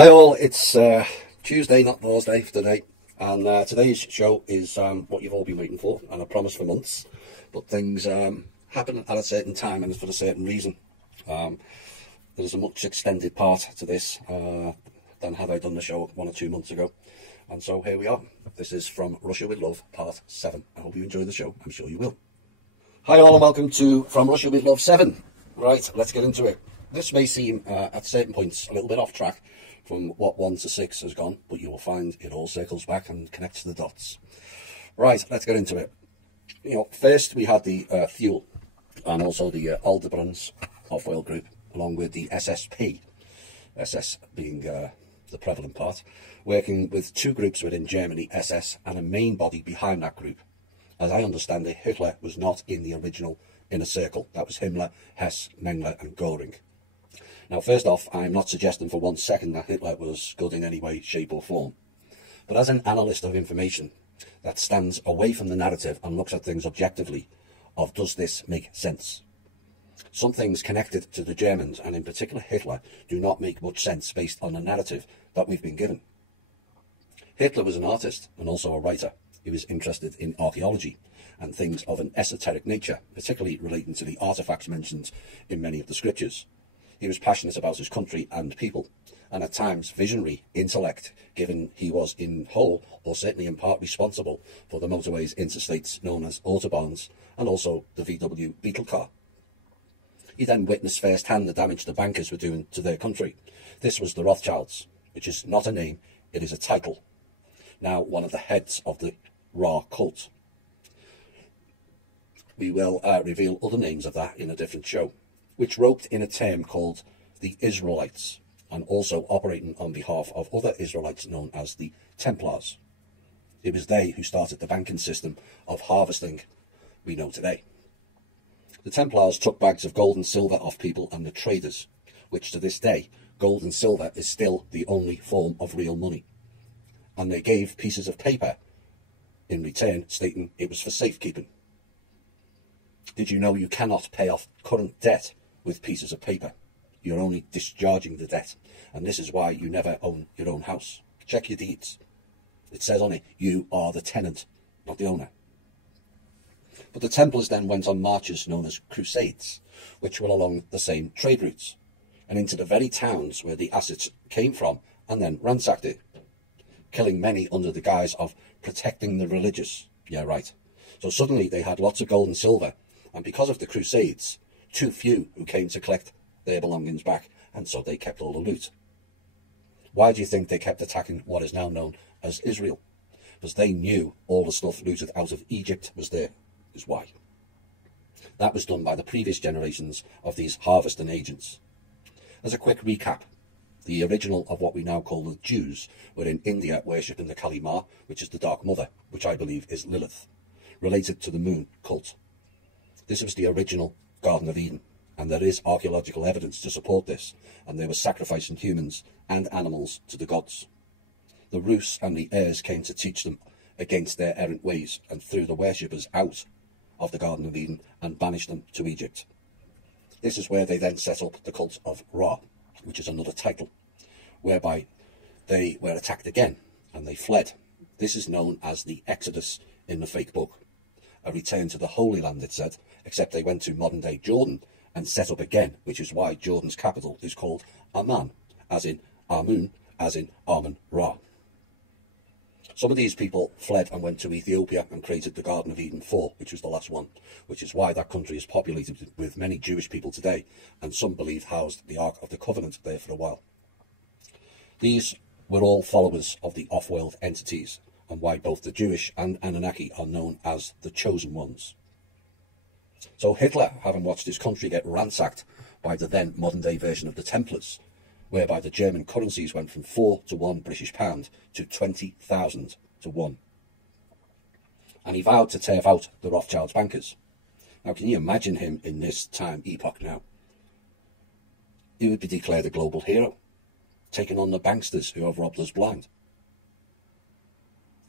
Hi all, it's Tuesday, not Thursday for today, and today's show is what you've all been waiting for, and I promised for months, but things happen at a certain time and for a certain reason. There's a much extended part to this than had I done the show 1 or 2 months ago, and so here we are. This is From Russia With Love, Part 7. I hope you enjoy the show, I'm sure you will. Hi all and welcome to From Russia With Love 7. Right, let's get into it. This may seem, at certain points, a little bit off track from what 1 to 6 has gone, but you will find it all circles back and connects the dots. Right, let's get into it. First we had the Fuel and also the Aldebrans off-oil group, along with the SSP, SS being the prevalent part, working with 2 groups within Germany, SS, and a main body behind that group. As I understand it, Hitler was not in the original inner circle. That was Himmler, Hess, Mengele and Göring. Now, first off, I'm not suggesting for 1 second that Hitler was good in any way, shape or form. But as an analyst of information that stands away from the narrative and looks at things objectively, does this make sense? Some things connected to the Germans, and in particular Hitler, do not make much sense based on the narrative that we've been given. Hitler was an artist and also a writer. He was interested in archaeology and things of an esoteric nature, particularly relating to the artifacts mentioned in many of the scriptures. He was passionate about his country and people, and at times visionary intellect, given he was in whole, or certainly in part, responsible for the motorways, interstates known as autobahns, and also the VW Beetle car. He then witnessed firsthand the damage the bankers were doing to their country. This was the Rothschilds, which is not a name, it is a title. Now one of the heads of the Ra cult. We will reveal other names of that in a different show, which roped in a term called the Israelites, and also operating on behalf of other Israelites known as the Templars. It was they who started the banking system of harvesting we know today. The Templars took bags of gold and silver off people and the traders, which to this day, gold and silver is still the only form of real money. And they gave pieces of paper in return, stating it was for safekeeping. Did you know you cannot pay off current debt with pieces of paper? You're only discharging the debt, and this is why you never own your own house. Check your deeds. It says on it, you are the tenant, not the owner. But the Templars then went on marches known as crusades, which were along the same trade routes, and into the very towns where the assets came from, and then ransacked it, killing many under the guise of protecting the religious. Yeah, right. So suddenly they had lots of gold and silver, and because of the crusades, too few who came to collect their belongings back, and so they kept all the loot. Why do you think they kept attacking what is now known as Israel? Because they knew all the stuff looted out of Egypt was there, is why. That was done by the previous generations of these harvesting agents. As a quick recap, the original of what we now call the Jews were in India worshipping the Kali Ma, which is the Dark Mother, which I believe is Lilith, related to the moon cult. This was the original Garden of Eden, and there is archaeological evidence to support this, and they were sacrificing humans and animals to the gods. The Rus and the heirs came to teach them against their errant ways, and threw the worshippers out of the Garden of Eden and banished them to Egypt. This is where they then set up the cult of Ra, which is another title, whereby they were attacked again, and they fled. This is known as the Exodus in the fake book. A return to the Holy Land, it said, except they went to modern-day Jordan and set up again, which is why Jordan's capital is called Amman, as in Amun, as in Amun-Ra. Some of these people fled and went to Ethiopia and created the Garden of Eden 4, which was the last one, which is why that country is populated with many Jewish people today, and some believe housed the Ark of the Covenant there for a while. These were all followers of the off-world entities, and why both the Jewish and Anunnaki are known as the Chosen Ones. So Hitler, having watched his country get ransacked by the then modern-day version of the Templars, whereby the German currencies went from 4 to 1 British pound to 20,000 to 1. And he vowed to turf out the Rothschilds bankers. Now, can you imagine him in this time epoch now? He would be declared a global hero, taking on the banksters who have robbed us blind.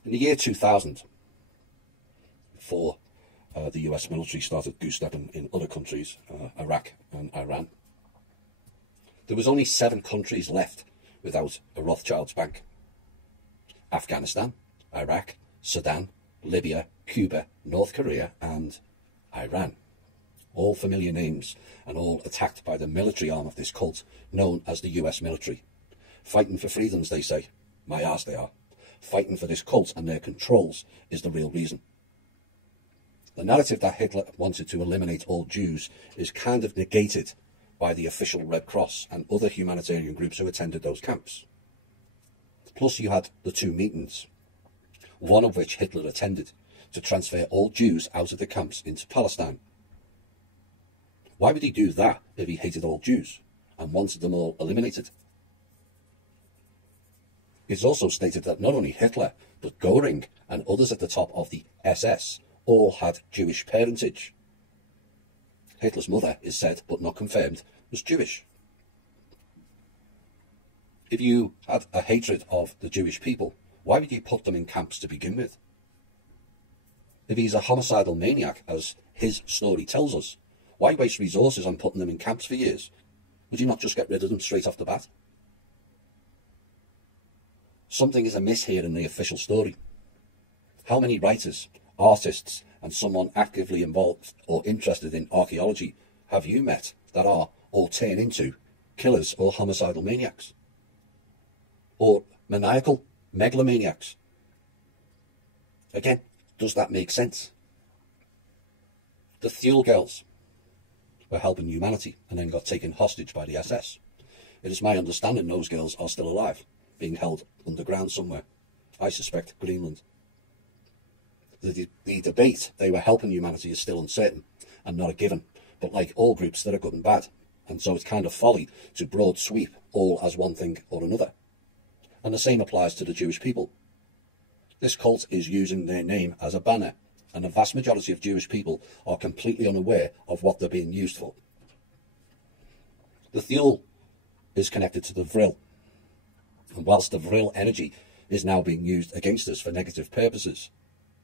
In the year 2000, before the US military started goose-stepping in other countries, Iraq and Iran, there was only 7 countries left without a Rothschild's bank. Afghanistan, Iraq, Sudan, Libya, Cuba, North Korea and Iran. All familiar names and all attacked by the military arm of this cult known as the US military. Fighting for freedoms, they say. My arse they are. Fighting for this cult and their controls is the real reason. The narrative that Hitler wanted to eliminate all Jews is kind of negated by the official Red Cross and other humanitarian groups who attended those camps. Plus you had the two meetings, one of which Hitler attended, to transfer all Jews out of the camps into Palestine. Why would he do that if he hated all Jews and wanted them all eliminated? It's also stated that not only Hitler, but Goering and others at the top of the SS all had Jewish parentage. Hitler's mother is said, but not confirmed, was Jewish. If you had a hatred of the Jewish people, why would you put them in camps to begin with? If he's a homicidal maniac, as his story tells us, why waste resources on putting them in camps for years? Would you not just get rid of them straight off the bat? Something is amiss here in the official story. How many writers, artists, and someone actively involved or interested in archaeology have you met that are or turn into killers or homicidal maniacs? Or maniacal megalomaniacs? Again, does that make sense? The Thule girls were helping humanity and then got taken hostage by the SS. It is my understanding those girls are still alive, being held underground somewhere. I suspect Greenland. The debate they were helping humanity is still uncertain and not a given, but like all groups, that are good and bad, and so it's kind of folly to broad sweep all as one thing or another. And the same applies to the Jewish people. This cult is using their name as a banner, and the vast majority of Jewish people are completely unaware of what they're being used for. The Thule is connected to the Vril, and whilst the Vril energy is now being used against us for negative purposes,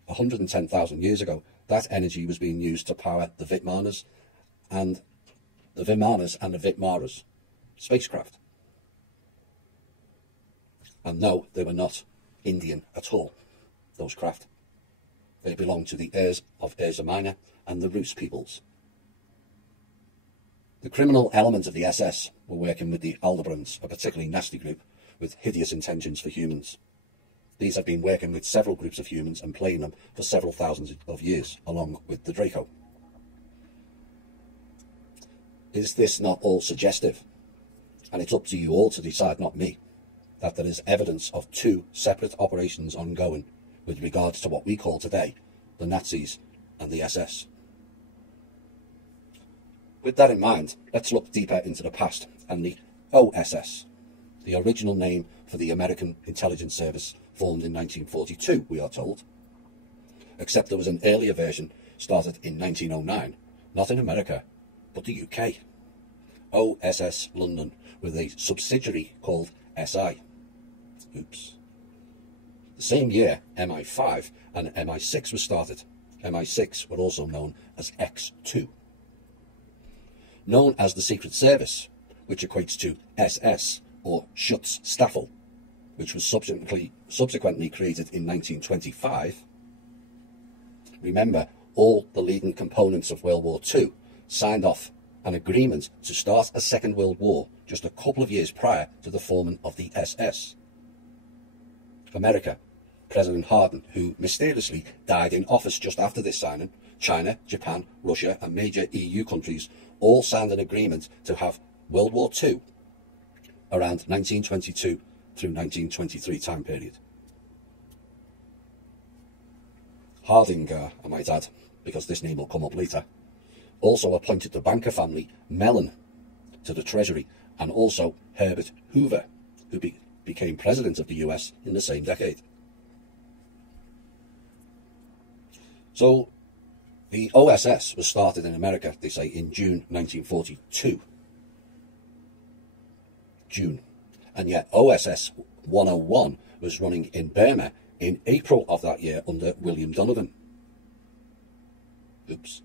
110,000 years ago, that energy was being used to power the Vitmanas and the Vitmaras spacecraft. And no, they were not Indian at all, those craft. They belonged to the heirs of Ursa Minor and the Rus peoples. The criminal element of the SS were working with the Aldebrands, a particularly nasty group with hideous intentions for humans. These have been working with several groups of humans and playing them for several thousands of years, along with the Draco. Is this not all suggestive? And it's up to you all to decide, not me, that there is evidence of two separate operations ongoing with regards to what we call today the Nazis and the SS. With that in mind, let's look deeper into the past and the OSS, the original name for the American Intelligence Service, formed in 1942, we are told. Except there was an earlier version started in 1909, not in America, but the UK. OSS London, with a subsidiary called SI. Oops. The same year, MI5 and MI6 was started. MI6 were also known as X2. Known as the Secret Service, which equates to SS, or Schutzstaffel, which was subsequently created in 1925. Remember, all the leading components of World War II signed off an agreement to start a Second World War just a couple of years prior to the forming of the SS. America, President Harding, who mysteriously died in office just after this signing, China, Japan, Russia and major EU countries all signed an agreement to have World War II around 1922 through 1923 time period. Harding, I might add, because this name will come up later, also appointed the banker family Mellon to the Treasury, and also Herbert Hoover, who became president of the US in the same decade. So the OSS was started in America, they say, in June 1942. June. And yet OSS 101 was running in Burma in April of that year under William Donovan. Oops.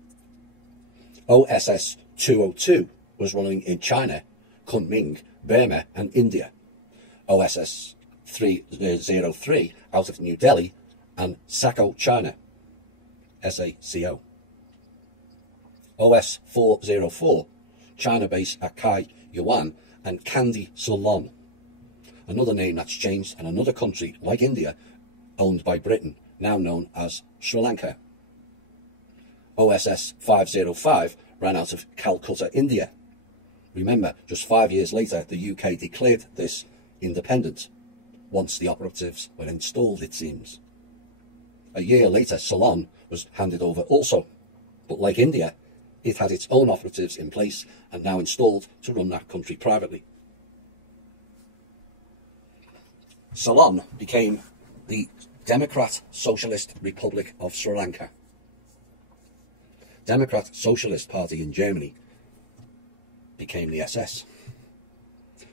OSS 202 was running in China, Kunming, Burma and India. OSS 303 out of New Delhi, and SACO China, SACO. OS 404, China base at Kai Yuan, and Kandy Ceylon, another name that's changed, and another country like India, owned by Britain, now known as Sri Lanka. OSS 505 ran out of Calcutta, India. Remember, just 5 years later, the UK declared this independent, once the operatives were installed, it seems. A year later, Ceylon was handed over also, but like India, it had its own operatives in place and now installed to run that country privately. Ceylon became the Democrat Socialist Republic of Sri Lanka. Democrat Socialist Party in Germany became the SS.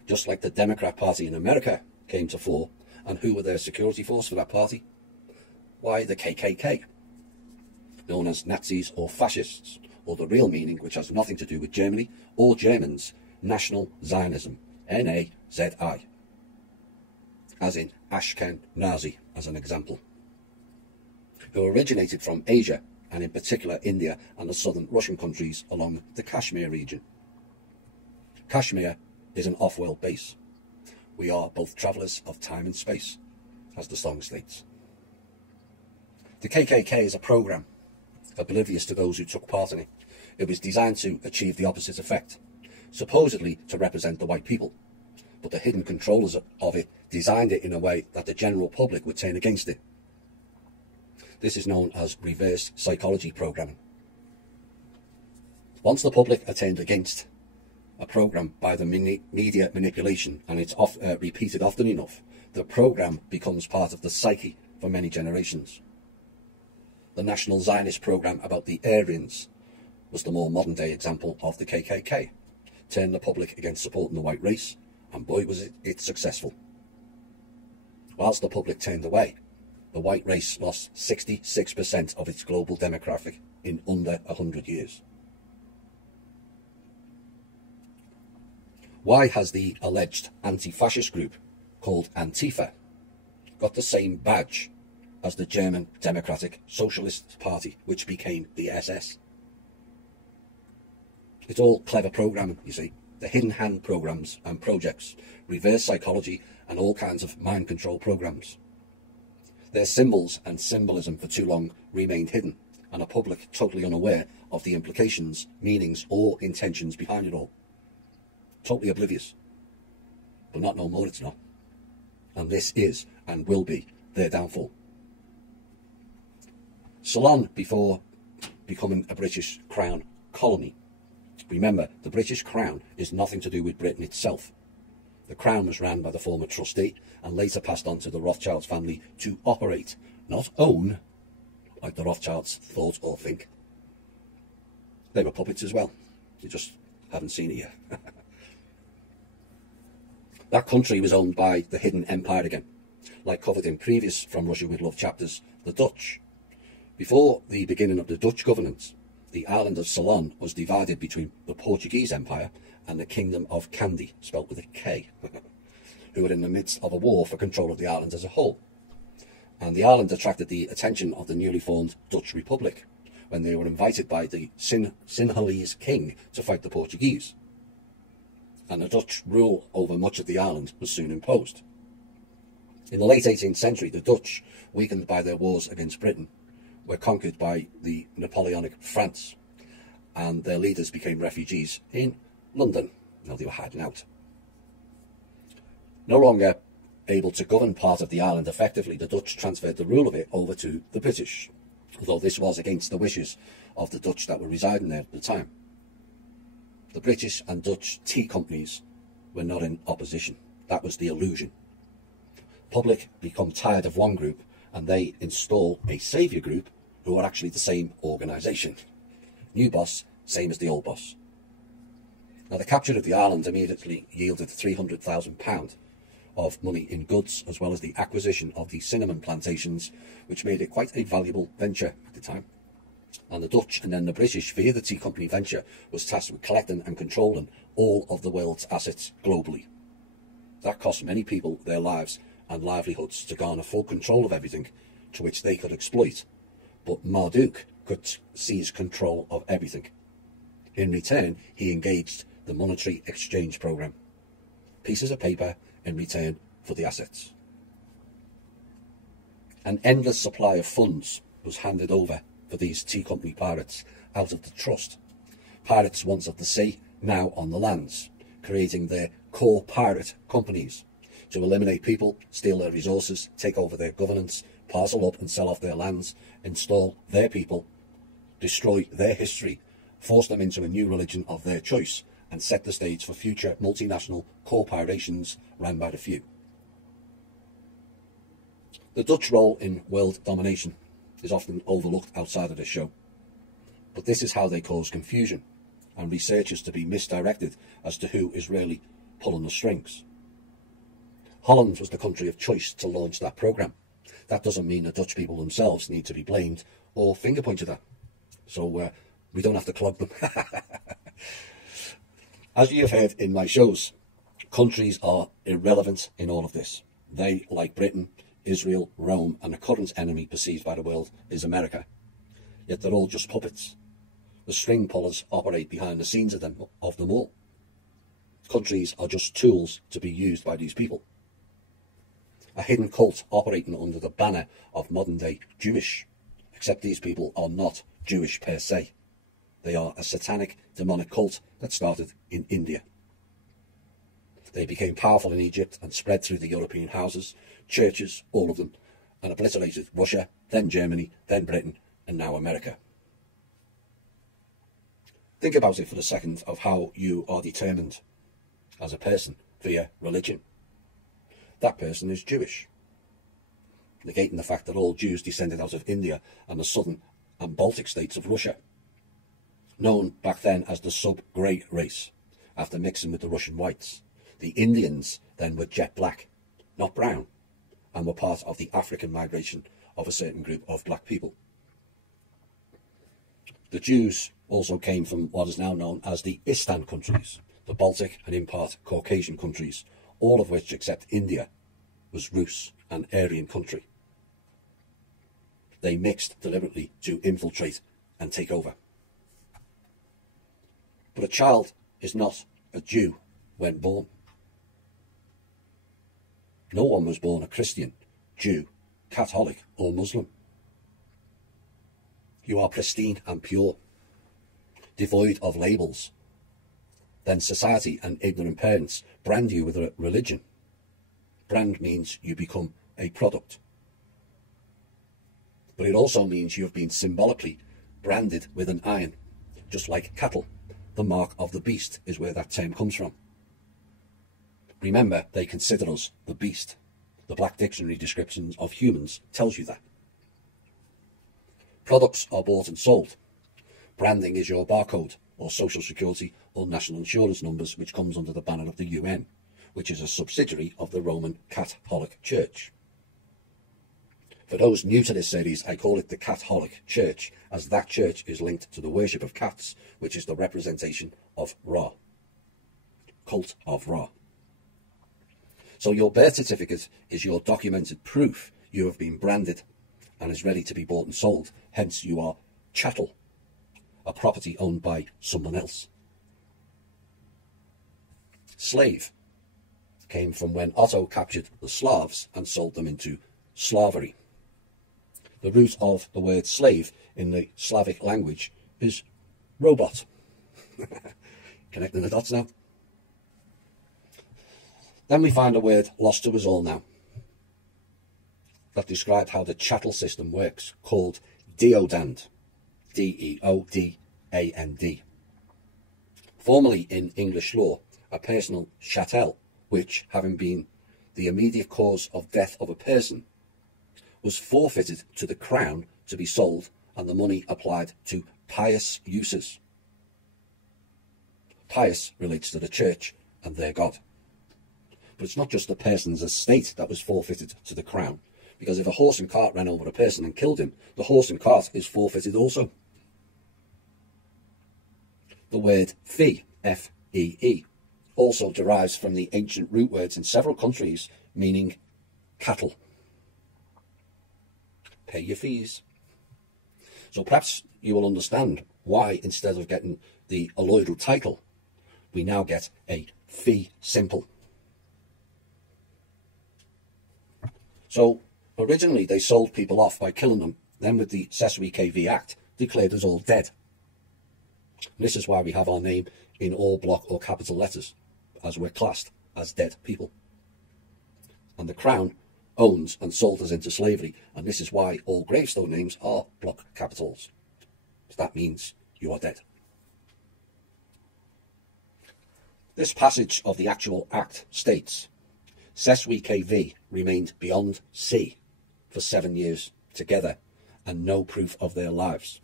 Just like the Democrat Party in America came to fore, and who were their security force for that party? Why, the KKK, known as Nazis or fascists, or the real meaning, which has nothing to do with Germany or Germans, National Zionism, N-A-Z-I, as in Ashkenazi, as an example, who originated from Asia, and in particular India and the southern Russian countries along the Kashmir region. Kashmir is an off-world base. We are both travellers of time and space, as the song states. The KKK is a programme, oblivious to those who took part in it. It was designed to achieve the opposite effect, supposedly to represent the white people, but the hidden controllers of it designed it in a way that the general public would turn against it. This is known as reverse psychology programming. Once the public are turned against a program by the media manipulation, and it's repeated often enough, the program becomes part of the psyche for many generations. The National Zionist program about the Aryans was the more modern day example of the KKK. Turned the public against supporting the white race, and boy was it successful. Whilst the public turned away, the white race lost 66% of its global demographic in under 100 years. Why has the alleged anti-fascist group, called Antifa, got the same badge as the German Democratic Socialist Party, which became the SS? It's all clever programming, you see. The hidden hand programs and projects, reverse psychology, and all kinds of mind control programs. Their symbols and symbolism for too long remained hidden, and a public totally unaware of the implications, meanings, or intentions behind it all. Totally oblivious. But not no more, it's not. And this is, and will be, their downfall. Ceylon, before becoming a British Crown colony. Remember, the British Crown is nothing to do with Britain itself. The Crown was ran by the former trustee and later passed on to the Rothschild family to operate, not own, like the Rothschilds thought or think. They were puppets as well. You just haven't seen it yet. That country was owned by the hidden empire again, like covered in previous From Russia with Love chapters, the Dutch. Before the beginning of the Dutch governance, the island of Ceylon was divided between the Portuguese Empire and the Kingdom of Kandy, spelt with a K, who were in the midst of a war for control of the island as a whole. And the island attracted the attention of the newly formed Dutch Republic, when they were invited by the Sinhalese king to fight the Portuguese. And the Dutch rule over much of the island was soon imposed. In the late 18th century, the Dutch, weakened by their wars against Britain, were conquered by the Napoleonic France, and their leaders became refugees in London. Now they were hiding out. No longer able to govern part of the island effectively, the Dutch transferred the rule of it over to the British, although this was against the wishes of the Dutch that were residing there at the time. The British and Dutch tea companies were not in opposition. That was the illusion. Public become tired of one group, and they install a saviour group who are actually the same organisation. New boss, same as the old boss. Now, the capture of the island immediately yielded £300,000 of money in goods, as well as the acquisition of the cinnamon plantations, which made it quite a valuable venture at the time. And the Dutch and then the British, via the tea company venture, was tasked with collecting and controlling all of the world's assets globally. That cost many people their lives and livelihoods to garner full control of everything to which they could exploit. But Marduk could seize control of everything. In return, he engaged the monetary exchange program. Pieces of paper in return for the assets. An endless supply of funds was handed over for these tea company pirates out of the trust. Pirates once of the sea, now on the lands, creating their core pirate companies to eliminate people, steal their resources, take over their governance, parcel up and sell off their lands, install their people, destroy their history, force them into a new religion of their choice, and set the stage for future multinational corporations run by the few. The Dutch role in world domination is often overlooked outside of this show, but this is how they cause confusion and researchers to be misdirected as to who is really pulling the strings. Holland was the country of choice to launch that programme. That doesn't mean the Dutch people themselves need to be blamed or finger pointed at, so we don't have to clog them. As you have heard in my shows, countries are irrelevant in all of this. They, like Britain, Israel, Rome, and the current enemy perceived by the world is America. Yet they're all just puppets. The string pullers operate behind the scenes of them all. Countries are just tools to be used by these people. A hidden cult operating under the banner of modern-day Jewish, except these people are not Jewish per se. They are a satanic, demonic cult that started in India. They became powerful in Egypt and spread through the European houses, churches, all of them, and obliterated Russia, then Germany, then Britain, and now America. Think about it for a second of how you are determined as a person via religion. That person is Jewish, negating the fact that all Jews descended out of India and the southern and Baltic states of Russia, known back then as the sub-grey race, after mixing with the Russian whites. The Indians then were jet black, not brown, and were part of the African migration of a certain group of black people. The Jews also came from what is now known as the Istan countries, the Baltic and in part Caucasian countries, all of which, except India, was Rus, an Aryan country. They mixed deliberately to infiltrate and take over. But a child is not a Jew when born. No one was born a Christian, Jew, Catholic or Muslim. You are pristine and pure, devoid of labels. Then society and ignorant parents brand you with a religion. Brand means you become a product. But it also means you have been symbolically branded with an iron, just like cattle. The mark of the beast is where that term comes from. Remember, they consider us the beast. The Black Dictionary description of humans tells you that. Products are bought and sold. Branding is your barcode, or social security, or national insurance numbers, which comes under the banner of the UN, which is a subsidiary of the Roman Catholic Church. For those new to this series, I call it the Catholic Church, as that church is linked to the worship of cats, which is the representation of Ra. Cult of Ra. So your birth certificate is your documented proof you have been branded and is ready to be bought and sold. Hence you are chattel, a property owned by someone else. Slave came from when Otto captured the Slavs and sold them into slavery. The root of the word slave in the Slavic language is robot. Connecting the dots now. Then we find a word lost to us all now that described how the chattel system works, called deodand. D-E-O-D-A-N-D. Formerly in English law, a personal chattel, which, having been the immediate cause of death of a person, was forfeited to the crown to be sold and the money applied to pious uses. Pious relates to the church and their God. But it's not just the person's estate that was forfeited to the crown, because if a horse and cart ran over a person and killed him, the horse and cart is forfeited also. The word fee, F-E-E, also derives from the ancient root words in several countries meaning cattle. Pay your fees. So perhaps you will understand why, instead of getting the alloidal title, we now get a fee simple. So originally they sold people off by killing them, then with the Cestui Que Vie Act declared us all dead. And this is why we have our name in all block or capital letters, as we're classed as dead people. And the Crown owns and sold us into slavery, and this is why all gravestone names are block capitals. That means you are dead. This passage of the actual act states, Cestui Que Vie remained beyond sea for 7 years together, and no proof of their lives.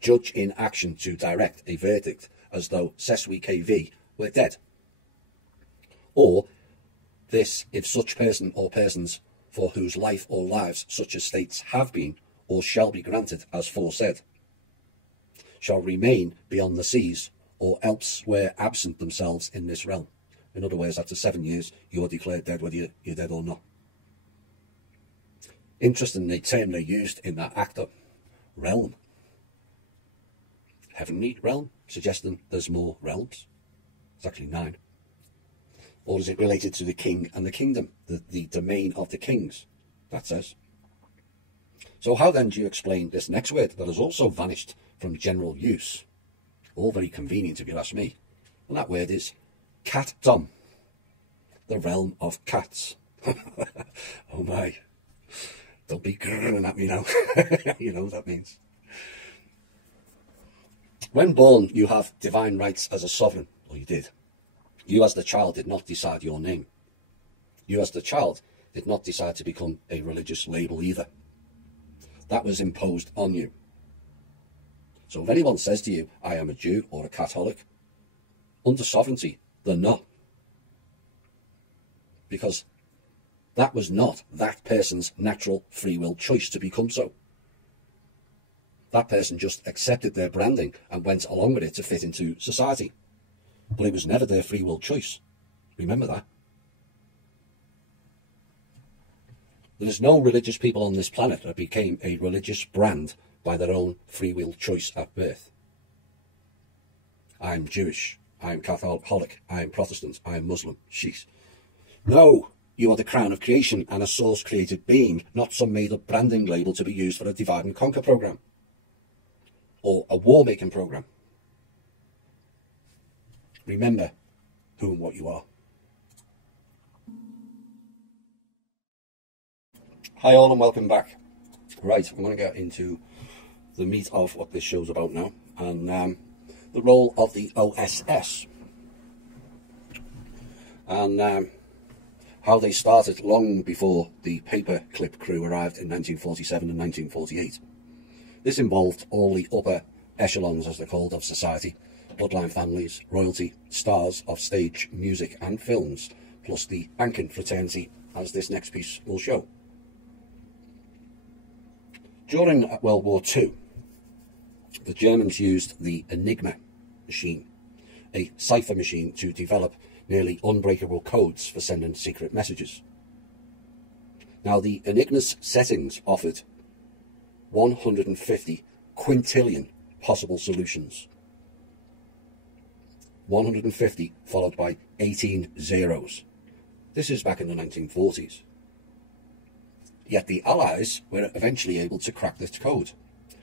Judge in action to direct a verdict as though Cestui Que Vie were dead. Or this, if such person or persons for whose life or lives such estates have been or shall be granted as foresaid, shall remain beyond the seas or elsewhere absent themselves in this realm. In other words, after 7 years, you are declared dead whether you're dead or not. Interesting, the term they used in that act, realm. Heavenly realm, suggesting there's more realms. It's actually 9. Or is it related to the king and the kingdom, the domain of the kings? That says. So how then do you explain this next word that has also vanished from general use? All very convenient if you ask me. And that word is catdom, the realm of cats. Oh my. Don't be grrring at me now. You know what that means. When born, you have divine rights as a sovereign, or you did. You as the child did not decide your name. You as the child did not decide to become a religious label either. That was imposed on you. So if anyone says to you, I am a Jew or a Catholic, under sovereignty, they're not. Because that was not that person's natural free will choice to become so. That person just accepted their branding and went along with it to fit into society. But it was never their free will choice. Remember that. There is no religious people on this planet that became a religious brand by their own free will choice at birth. I'm Jewish, I'm Catholic, I'm Protestant, I'm Muslim. Sheesh. No, you are the crown of creation and a source created being, not some made up branding label to be used for a divide and conquer program. Or a war making program. Remember who and what you are. Hi all and welcome back. Right, I'm going to get into the meat of what this show's about now, and the role of the OSS, and how they started long before the paperclip crew arrived in 1947 and 1948. This involved all the upper echelons, as they're called, of society, bloodline families, royalty, stars of stage, music and films, plus the banking fraternity, as this next piece will show. During World War II, the Germans used the Enigma machine, a cipher machine, to develop nearly unbreakable codes for sending secret messages. Now, the Enigma's settings offered 150 quintillion possible solutions. 150 followed by 18 zeros. This is back in the 1940s. Yet the Allies were eventually able to crack this code.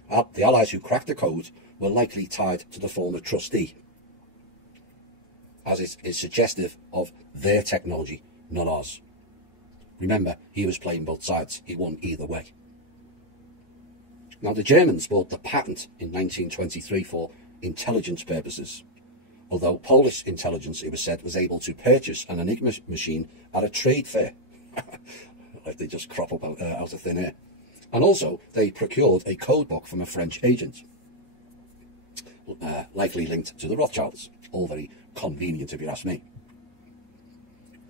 The Allies who cracked the code were likely tied to the former trustee, as it is suggestive of their technology, not ours. Remember, he was playing both sides. He won either way. Now, the Germans bought the patent in 1923 for intelligence purposes, although Polish intelligence, it was said, was able to purchase an Enigma machine at a trade fair. Like they just crop up out of thin air. And also, they procured a code book from a French agent, likely linked to the Rothschilds. All very convenient, if you ask me.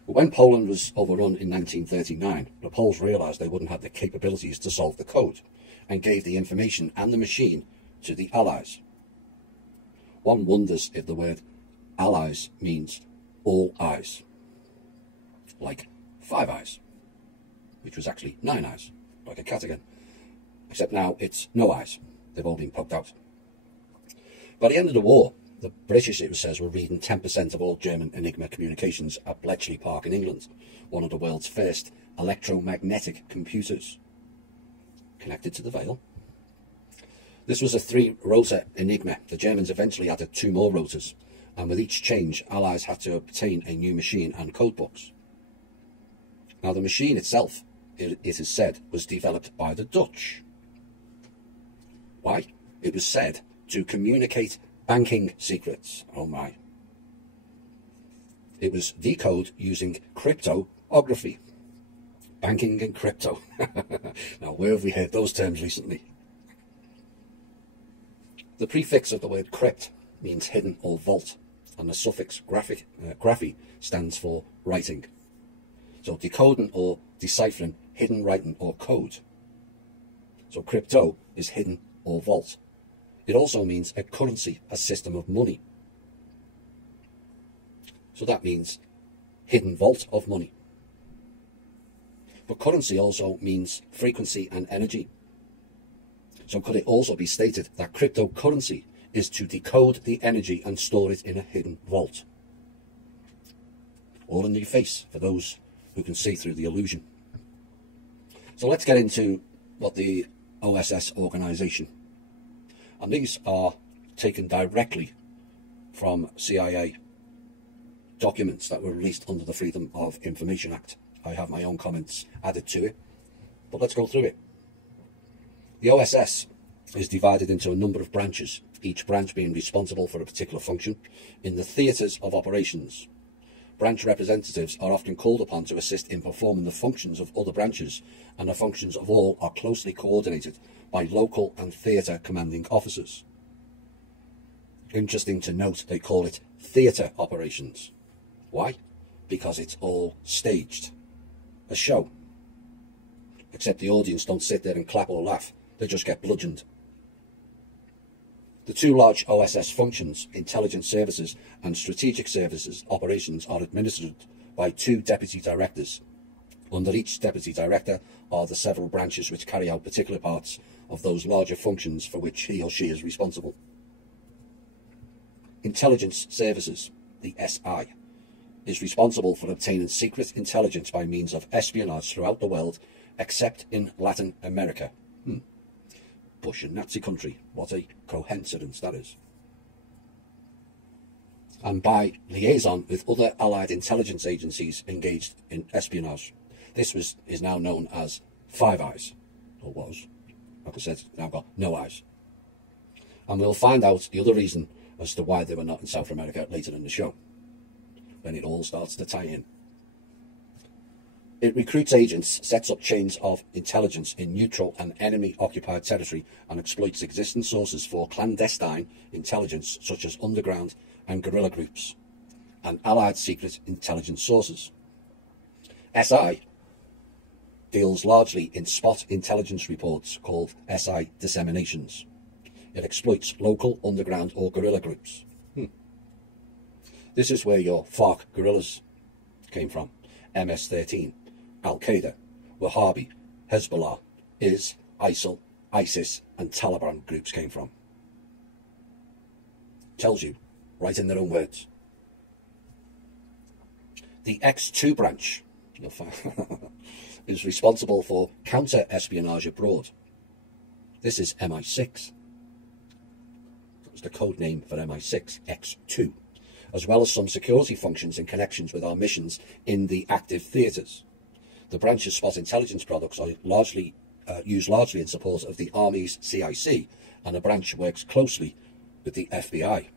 But when Poland was overrun in 1939, the Poles realised they wouldn't have the capabilities to solve the code, and gave the information and the machine to the Allies. One wonders if the word Allies means all eyes, like Five Eyes, which was actually Nine Eyes, like a cat again, except now it's no eyes. They've all been poked out. By the end of the war, the British, it says, were reading 10% of all German Enigma communications at Bletchley Park in England, one of the world's first electromagnetic computers, connected to the Vale. This was a 3-rotor Enigma. The Germans eventually added 2 more rotors, and with each change, Allies had to obtain a new machine and codebooks. Now, the machine itself, it is said, was developed by the Dutch. Why? It was said to communicate banking secrets. Oh my. It was decoded using cryptography. Banking and crypto. Now, where have we heard those terms recently? The prefix of the word crypt means hidden or vault, and the suffix graphy stands for writing. So decoding or deciphering hidden writing or code. So crypto is hidden or vault. It also means a currency, a system of money. So that means hidden vault of money. But currency also means frequency and energy. So could it also be stated that cryptocurrency is to decode the energy and store it in a hidden vault? All in your face for those who can see through the illusion. So let's get into what the OSS organization. And these are taken directly from CIA documents that were released under the Freedom of Information Act. I have my own comments added to it, but let's go through it. The OSS is divided into a number of branches, each branch being responsible for a particular function in the theatres of operations. Branch representatives are often called upon to assist in performing the functions of other branches, and the functions of all are closely coordinated by local and theatre commanding officers. Interesting to note, they call it theatre operations. Why? Because it's all staged. A show. Except the audience don't sit there and clap or laugh, they just get bludgeoned. The 2 large OSS functions, intelligence services and strategic services operations, are administered by 2 deputy directors. Under each deputy director are the several branches which carry out particular parts of those larger functions for which he or she is responsible. Intelligence Services, the SI, is responsible for obtaining secret intelligence by means of espionage throughout the world, except in Latin America. Bush and Nazi country, what a coincidence that is. And by liaison with other Allied intelligence agencies engaged in espionage. This is now known as Five Eyes, or was. Like I said, now got no eyes. And we'll find out the other reason as to why they were not in South America later in the show, when it all starts to tie in. It recruits agents, sets up chains of intelligence in neutral and enemy-occupied territory, and exploits existing sources for clandestine intelligence such as underground and guerrilla groups, and Allied secret intelligence sources. SI deals largely in spot intelligence reports called SI disseminations. It exploits local, underground or guerrilla groups. This is where your FARC guerrillas came from. MS-13, Al-Qaeda, Wahhabi, Hezbollah, ISIL, ISIS and Taliban groups came from. Tells you, right in their own words. The X2 branch is responsible for counter-espionage abroad. This is MI6. That's the code name for MI6, X2, as well as some security functions in connections with our missions in the active theatres. The branch's spot intelligence products are used largely in support of the Army's CIC, and the branch works closely with the FBI.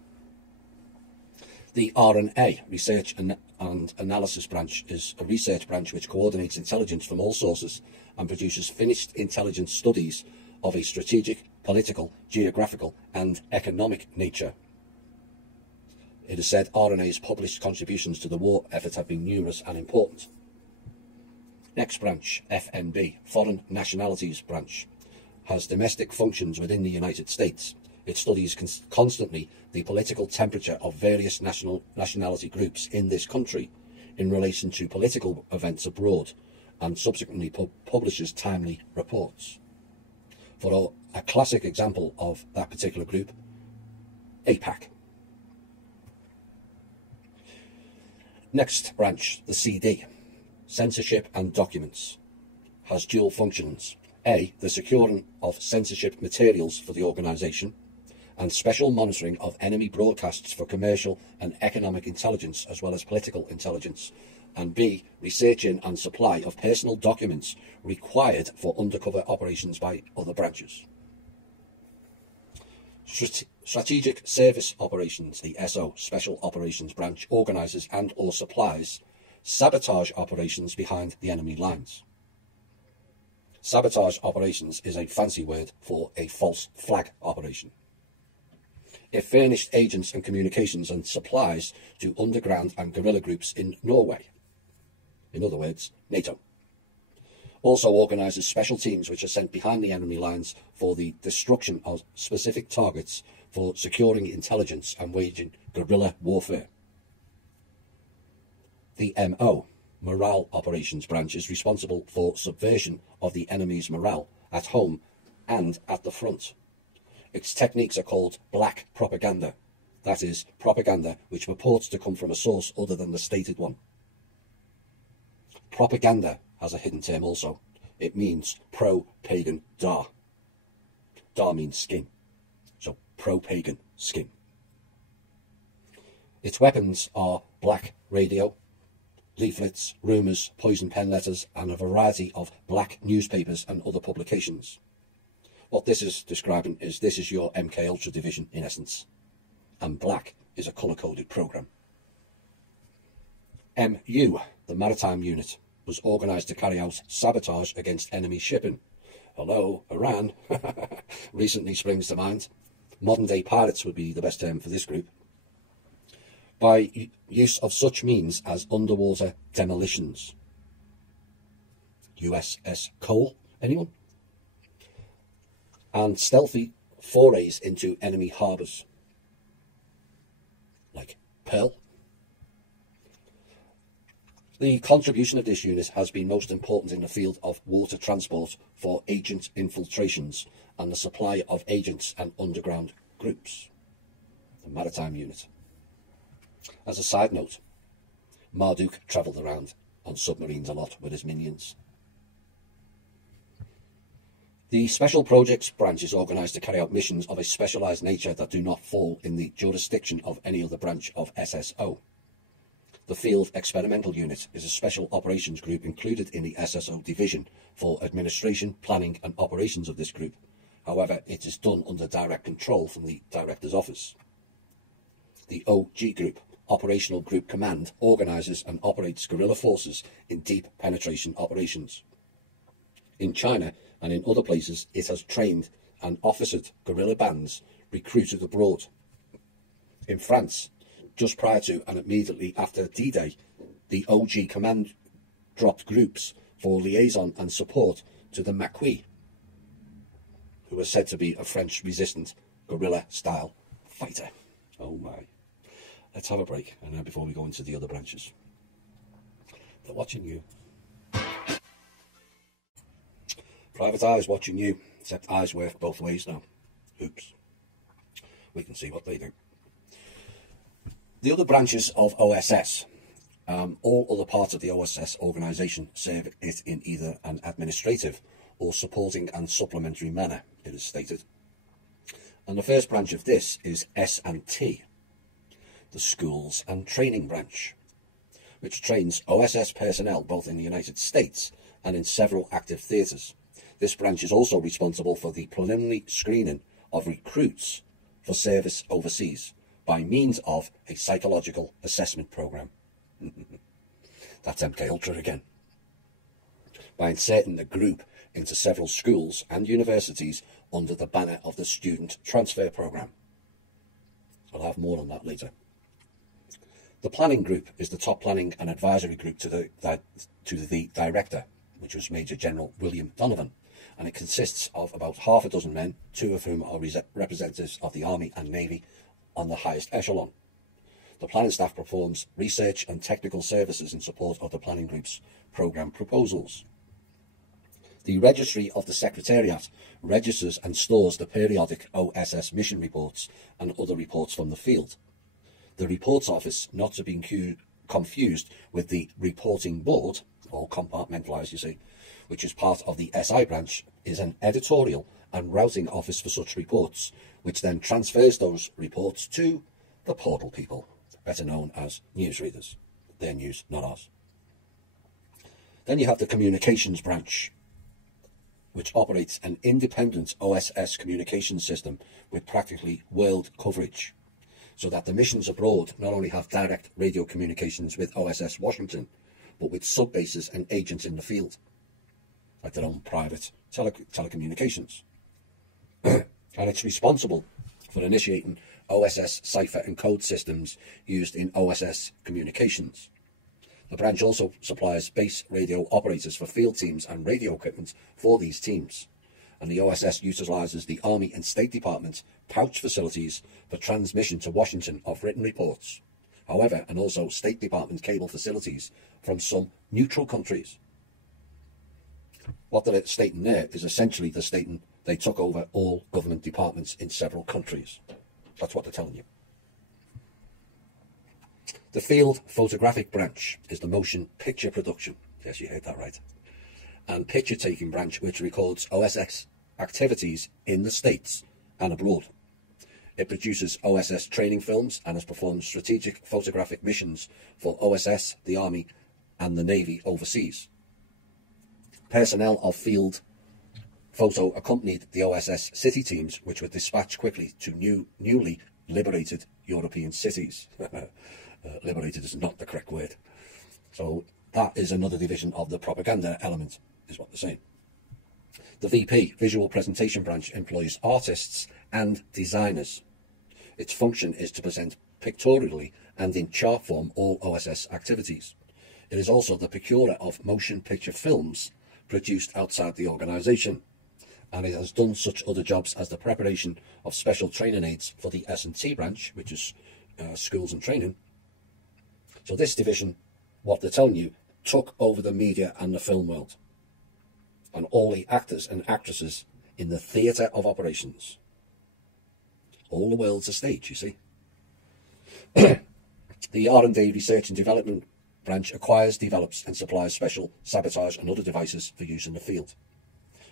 The R&A, Research and Analysis Branch, is a research branch which coordinates intelligence from all sources and produces finished intelligence studies of a strategic, political, geographical and economic nature. It is said R&A's published contributions to the war effort have been numerous and important. Next branch, FNB, Foreign Nationalities Branch, has domestic functions within the United States. It studies constantly the political temperature of various nationality groups in this country in relation to political events abroad, and subsequently publishes timely reports. For a classic example of that particular group, AIPAC. Next branch, the CD, Censorship and Documents, has dual functions. A, the securing of censorship materials for the organisation, and special monitoring of enemy broadcasts for commercial and economic intelligence as well as political intelligence, and B, researching and supply of personal documents required for undercover operations by other branches. Strategic Service Operations, the SO, Special Operations Branch, organises and or supplies sabotage operations behind the enemy lines. Sabotage operations is a fancy word for a false flag operation. It furnished agents and communications and supplies to underground and guerrilla groups in Norway. In other words, NATO. Also organises special teams which are sent behind the enemy lines for the destruction of specific targets, for securing intelligence and waging guerrilla warfare. The MO, Morale Operations Branch, is responsible for subversion of the enemy's morale at home and at the front. Its techniques are called black propaganda, that is, propaganda which purports to come from a source other than the stated one. Propaganda has a hidden term also. It means pro-pagan Dar. Dar means skin, so pro-pagan skin. Its weapons are black radio, leaflets, rumours, poison pen letters, and a variety of black newspapers and other publications. What this is describing is this is your MK Ultra division in essence, and black is a colour-coded programme. MU, the Maritime Unit, was organised to carry out sabotage against enemy shipping. Hello, Iran, recently springs to mind. Modern-day pirates would be the best term for this group. By use of such means as underwater demolitions. USS Cole, anyone? And stealthy forays into enemy harbours, like Pearl. The contribution of this unit has been most important in the field of water transport for agent infiltrations and the supply of agents and underground groups. The Maritime Unit. As a side note, Marduk travelled around on submarines a lot with his minions. The Special Projects Branch is organised to carry out missions of a specialised nature that do not fall in the jurisdiction of any other branch of SSO. The Field Experimental Unit is a special operations group included in the SSO division for administration, planning and operations of this group. However, it is done under direct control from the Director's Office. The OG Group, Operational Group Command, organises and operates guerrilla forces in deep penetration operations. In China and in other places, it has trained and officered guerrilla bands recruited abroad. In France, just prior to and immediately after D-Day, the OG Command dropped groups for liaison and support to the Maquis, who was said to be a French resistant guerrilla-style fighter. Oh my. Let's have a break, and then before we go into the other branches. They're watching you. Private Eyes watching you, except eyes work both ways now. Oops. We can see what they do. The other branches of OSS, all other parts of the OSS organisation serve it in either an administrative or supporting and supplementary manner, it is stated. And the first branch of this is S&T, the Schools and Training Branch, which trains OSS personnel both in the United States and in several active theatres. This branch is also responsible for the preliminary screening of recruits for service overseas by means of a psychological assessment programme. That's MK Ultra again. By inserting the group into several schools and universities under the banner of the Student Transfer Programme. I'll have more on that later. The Planning Group is the top planning and advisory group to the Director, which was Major General William Donovan, and it consists of about half a dozen men, 2 of whom are representatives of the Army and Navy on the highest echelon. The planning staff performs research and technical services in support of the planning group's programme proposals. The Registry of the Secretariat registers and stores the periodic OSS mission reports and other reports from the field. The Reports Office, not to be confused with the Reporting Board, or compartmentalised, you see, which is part of the SI branch, is an editorial and routing office for such reports, which then transfers those reports to the portal people, better known as newsreaders. Their news, not ours. Then you have the Communications branch, which operates an independent OSS communications system with practically world coverage, so that the missions abroad not only have direct radio communications with OSS Washington, but with sub-bases and agents in the field, like their own private telecommunications. And it's responsible for initiating OSS cipher and code systems used in OSS communications. The branch also supplies base radio operators for field teams and radio equipment for these teams. And the OSS utilises the Army and State Department pouch facilities for transmission to Washington of written reports. However, and also State Department cable facilities from some neutral countries. What they're stating there is essentially they're stating they took over all government departments in several countries. That's what they're telling you. The Field Photographic branch is the motion picture production. Yes, you heard that right. And picture taking branch, which records OSS activities in the States and abroad. It produces OSS training films and has performed strategic photographic missions for OSS, the Army and the Navy overseas. Personnel of field photo accompanied the OSS city teams, which were dispatched quickly to newly liberated European cities. Liberated is not the correct word. So that is another division of the propaganda element, is what they're saying. The VP, Visual Presentation Branch, employs artists and designers. Its function is to present pictorially and in chart form all OSS activities. It is also the procurer of motion picture films produced outside the organisation, and it has done such other jobs as the preparation of special training aids for the S&T branch, which is schools and training. So this division, what they're telling you, took over the media and the film world, and all the actors and actresses in the theatre of operations. All the world's a stage, you see. The R&D Research and Development branch acquires, develops and supplies special sabotage and other devices for use in the field,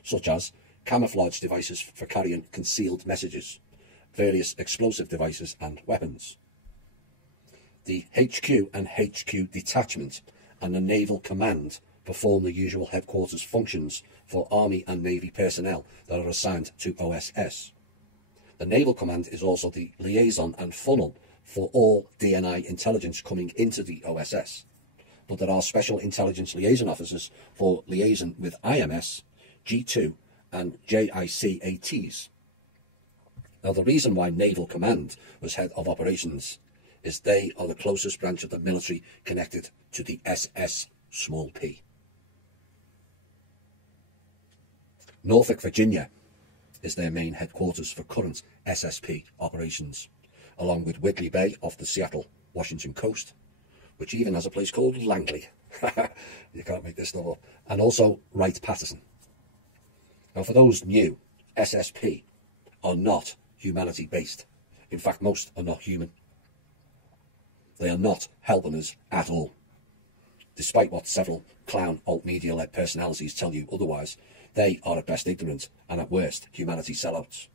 such as camouflage devices for carrying concealed messages, various explosive devices and weapons. The HQ and HQ detachment and the Naval Command perform the usual headquarters functions for Army and Navy personnel that are assigned to OSS. The Naval Command is also the liaison and funnel for all DNI intelligence coming into the OSS. But there are special intelligence liaison officers for liaison with IMS, G2 and JICATs. Now the reason why Naval Command was head of operations is they are the closest branch of the military connected to the SS small p. Norfolk, Virginia is their main headquarters for current SSP operations, along with Whidley Bay off the Seattle, Washington coast, which even has a place called Langley. You can't make this stuff up. And also Wright-Patterson. Now for those new, SSP are not humanity-based. In fact, most are not human. They are not helping us at all. Despite what several clown alt-media-led personalities tell you otherwise, they are at best ignorant and at worst humanity sellouts.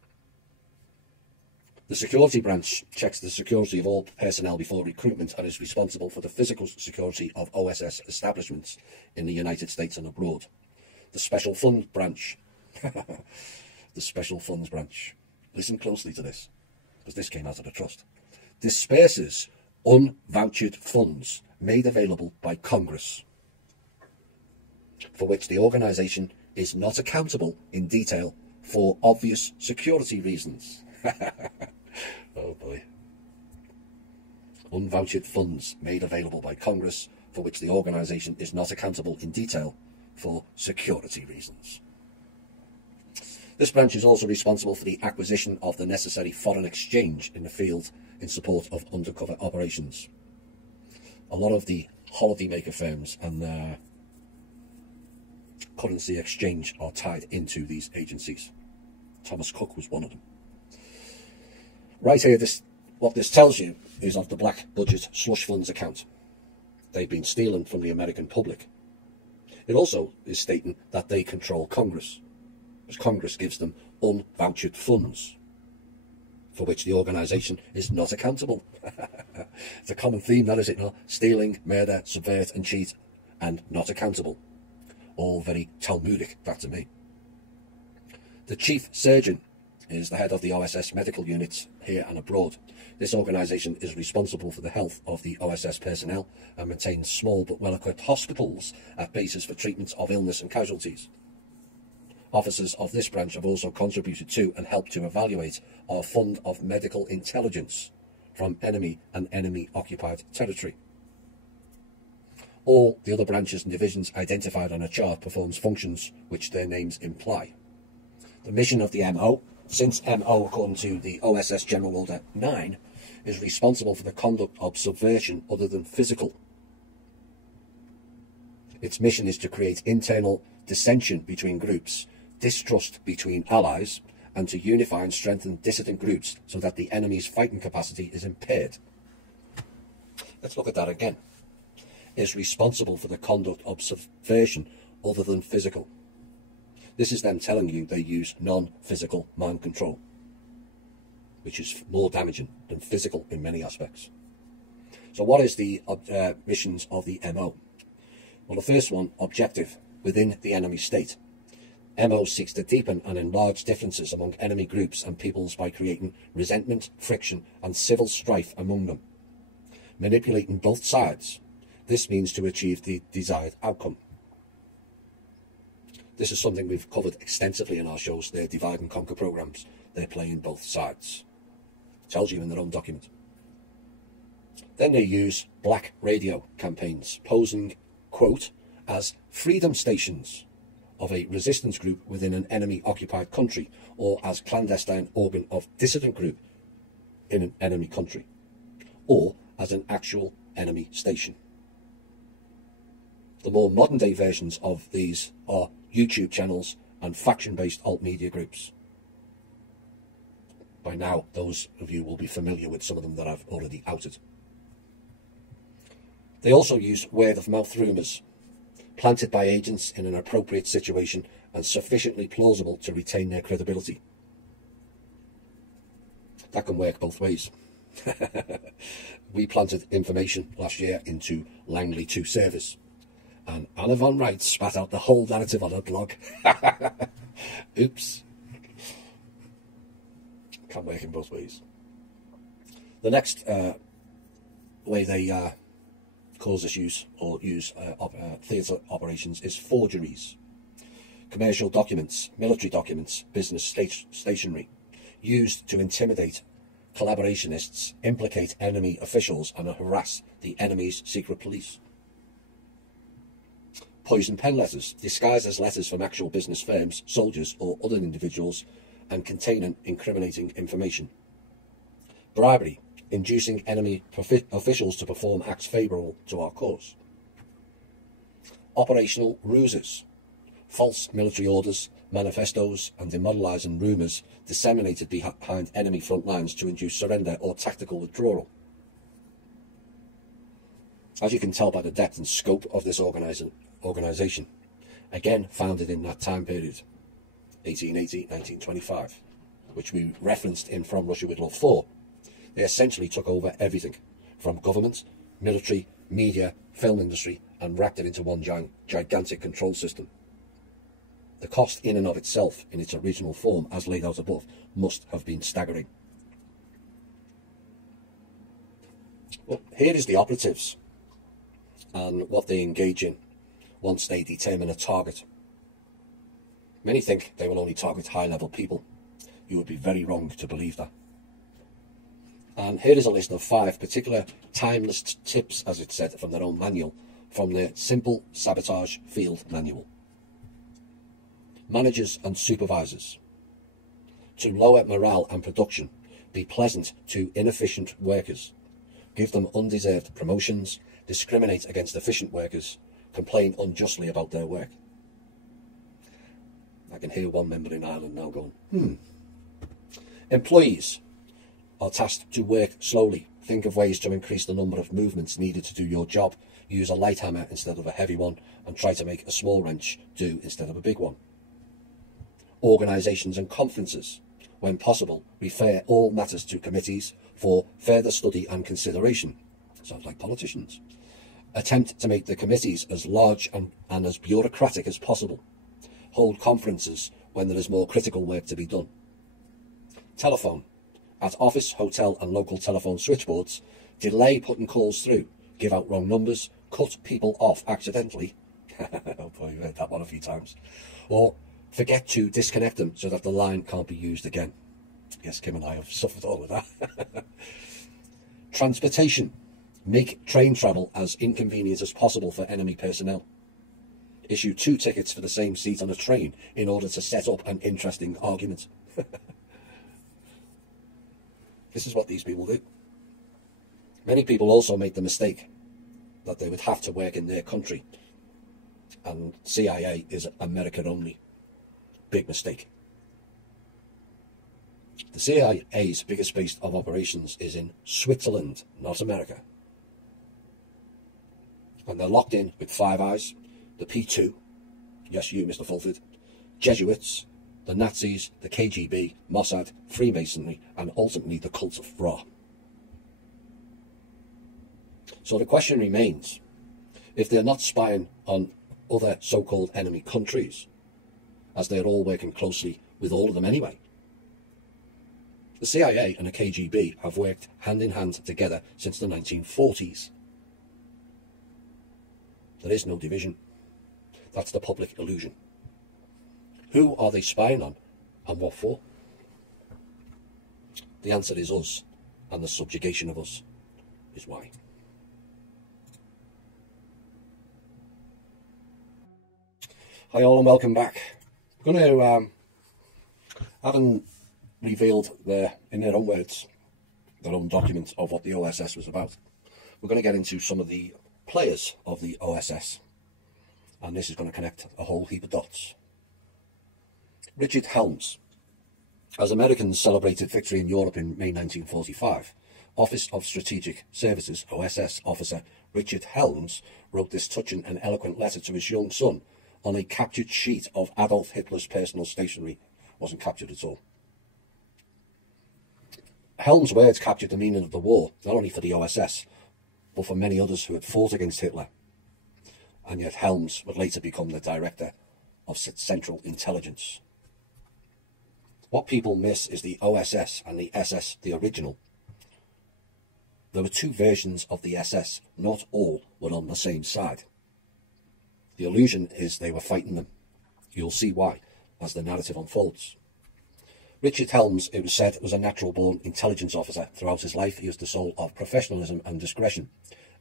The security branch checks the security of all personnel before recruitment and is responsible for the physical security of OSS establishments in the United States and abroad. The Special Funds branch, the Special Funds branch, listen closely to this, because this came out of the trust, disperses unvouchered funds made available by Congress, for which the organisation is not accountable in detail for obvious security reasons. Oh boy. Unvouchered funds made available by Congress, for which the organisation is not accountable in detail for security reasons. This branch is also responsible for the acquisition of the necessary foreign exchange in the field in support of undercover operations. A lot of the holidaymaker firms and their currency exchange are tied into these agencies. Thomas Cook was one of them. Right here, what this tells you is of the black budget slush funds account. They've been stealing from the American public. It also is stating that they control Congress, because Congress gives them unvouchered funds, for which the organisation is not accountable. It's a common theme, that is it not? Stealing, murder, subvert and cheat, and not accountable. All very Talmudic, that to me. The chief surgeon is the head of the OSS medical units here and abroad. This organisation is responsible for the health of the OSS personnel and maintains small but well-equipped hospitals at bases for treatment of illness and casualties. Officers of this branch have also contributed to and helped to evaluate our fund of medical intelligence from enemy and enemy-occupied territory. All the other branches and divisions identified on a chart performs functions which their names imply. The mission of the MO, since MO according to the OSS General Order 9, is responsible for the conduct of subversion other than physical. Its mission is to create internal dissension between groups, distrust between allies, and to unify and strengthen dissident groups so that the enemy's fighting capacity is impaired. Let's look at that again. Is responsible for the conduct of subversion other than physical. This is them telling you they use non-physical mind control, which is more damaging than physical in many aspects. So what is the missions of the MO? Well, the first one, objective, within the enemy state. MO seeks to deepen and enlarge differences among enemy groups and peoples by creating resentment, friction and civil strife among them, manipulating both sides. This means to achieve the desired outcome. This is something we've covered extensively in our shows, their divide and conquer programs. They're playing both sides. Tells you in their own document. Then they use black radio campaigns, posing, quote, as freedom stations of a resistance group within an enemy-occupied country, or as clandestine organ of dissident group in an enemy country, or as an actual enemy station. The more modern-day versions of these are YouTube channels and faction-based alt-media groups. By now, those of you will be familiar with some of them that I've already outed. They also use word-of-mouth rumours, planted by agents in an appropriate situation and sufficiently plausible to retain their credibility. That can work both ways. We planted information last year into Langley 2 servers, and Anna von Wright spat out the whole narrative on her blog. Oops. Can work in both ways. The next way they cause issues or use theatre operations is forgeries. Commercial documents, military documents, business stationery, used to intimidate collaborationists, implicate enemy officials and harass the enemy's secret police. Poison pen letters, disguised as letters from actual business firms, soldiers or other individuals, and containing incriminating information. Bribery, inducing enemy officials to perform acts favourable to our cause. Operational ruses, false military orders, manifestos and demoralising rumours disseminated behind enemy front lines to induce surrender or tactical withdrawal. As you can tell by the depth and scope of this organisation, again founded in that time period, 1880-1925, which we referenced in From Russia with Love 4, they essentially took over everything, from government, military, media, film industry, and wrapped it into one gigantic control system. The cost in and of itself, in its original form, as laid out above, must have been staggering. Well, here is the operatives and what they engage in once they determine a target. Many think they will only target high-level people. You would be very wrong to believe that. And here is a list of 5 particular timeless tips, as it said, from their own manual, from their Simple Sabotage Field Manual. Managers and supervisors. to lower morale and production, be pleasant to inefficient workers, give them undeserved promotions, discriminate against efficient workers, complain unjustly about their work. I can hear one member in Ireland now going, Employees are tasked to work slowly, think of ways to increase the number of movements needed to do your job, use a light hammer instead of a heavy one, and try to make a small wrench do instead of a big one. Organisations and conferences, when possible, refer all matters to committees for further study and consideration. Sounds like politicians. Attempt to make the committees as large and as bureaucratic as possible. Hold conferences when there is more critical work to be done. Telephone. At office, hotel and local telephone switchboards, delay putting calls through, give out wrong numbers, cut people off accidentally. Oh boy, you've heard that one a few times. Or forget to disconnect them so that the line can't be used again. Yes, Kim and I have suffered all of that. Transportation. Make train travel as inconvenient as possible for enemy personnel. Issue 2 tickets for the same seat on a train in order to set up an interesting argument. This is what these people do. Many people also make the mistake that they would have to work in their country, and CIA is America only. Big mistake. The CIA's biggest base of operations is in Switzerland, not America. And they're locked in with Five Eyes, the P2, yes you Mr. Fulford, Jesuits, the Nazis, the KGB, Mossad, Freemasonry, and ultimately the cult of Ra. So the question remains, if they're not spying on other so-called enemy countries, as they're all working closely with all of them anyway. The CIA and the KGB have worked hand in hand together since the 1940s. There is no division. That's the public illusion. Who are they spying on, and what for? The answer is us, and the subjugation of us is why. Hi all and welcome back. I'm going to, having revealed in their own words, their own document of what the OSS was about, we're going to get into some of the players of the OSS, and this is going to connect a whole heap of dots. Richard Helms. As Americans celebrated victory in Europe in May 1945, Office of Strategic Services, OSS officer Richard Helms wrote this touching and eloquent letter to his young son on a captured sheet of Adolf Hitler's personal stationery. Wasn't captured at all. Helms' words captured the meaning of the war, not only for the OSS, but for many others who had fought against Hitler. And yet Helms would later become the director of Central Intelligence. What people miss is the OSS and the SS, the original. There were two versions of the SS, not all were on the same side. The illusion is they were fighting them. You'll see why as the narrative unfolds. Richard Helms, it was said, was a natural-born intelligence officer. Throughout his life, he was the soul of professionalism and discretion,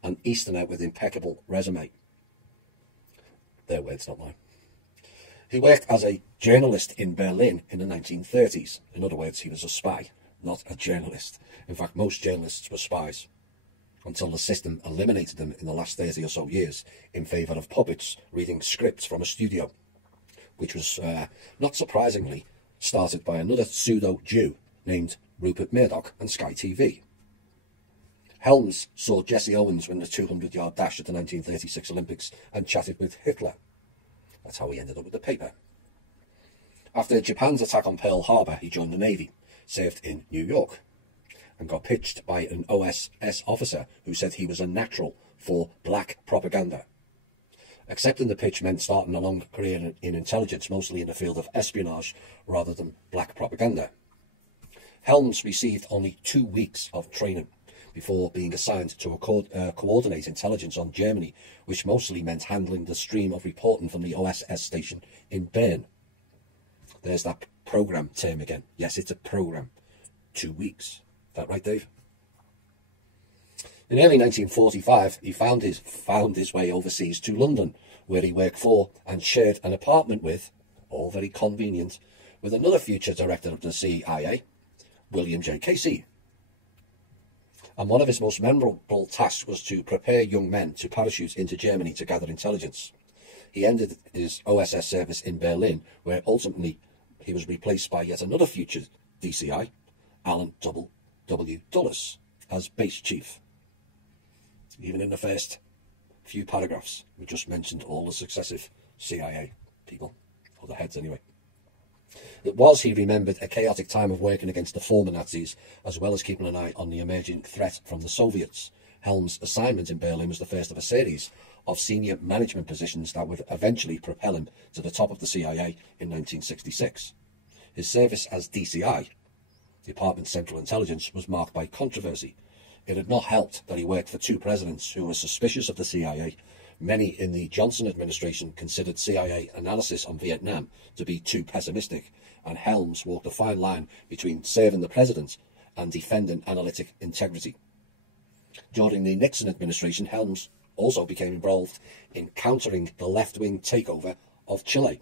an Easterner with impeccable resume. Their words, not mine. He worked as a journalist in Berlin in the 1930s. In other words, he was a spy, not a journalist. In fact, most journalists were spies, until the system eliminated them in the last 30 or so years in favour of puppets reading scripts from a studio, which was, not surprisingly, started by another pseudo-Jew named Rupert Murdoch and Sky TV. Helms saw Jesse Owens win the 200-yard dash at the 1936 Olympics and chatted with Hitler. That's how he ended up with the paper. After Japan's attack on Pearl Harbor, he joined the Navy, served in New York, and got pitched by an OSS officer who said he was a natural for black propaganda. Accepting the pitch meant starting a long career in intelligence, mostly in the field of espionage rather than black propaganda. Helms received only 2 weeks of training before being assigned to coordinate intelligence on Germany, which mostly meant handling the stream of reporting from the OSS station in Bern. There's that program term again. Yes, it's a program. 2 weeks. Is that right, Dave? In early 1945, he found his way overseas to London, where he worked for and shared an apartment with, all very convenient, with another future director of the CIA, William J. Casey. And one of his most memorable tasks was to prepare young men to parachute into Germany to gather intelligence. He ended his OSS service in Berlin, where ultimately he was replaced by yet another future DCI, Alan W. Dulles, as base chief. Even in the first few paragraphs, we just mentioned all the successive CIA people, or the heads anyway. It was, he remembered, a chaotic time of working against the former Nazis, as well as keeping an eye on the emerging threat from the Soviets. Helm's assignment in Berlin was the first of a series of senior management positions that would eventually propel him to the top of the CIA in 1966. His service as DCI, Department Central Intelligence, was marked by controversy. It had not helped that he worked for two presidents who were suspicious of the CIA. Many in the Johnson administration considered CIA analysis on Vietnam to be too pessimistic, and Helms walked a fine line between serving the president and defending analytic integrity. During the Nixon administration, Helms also became involved in countering the left-wing takeover of Chile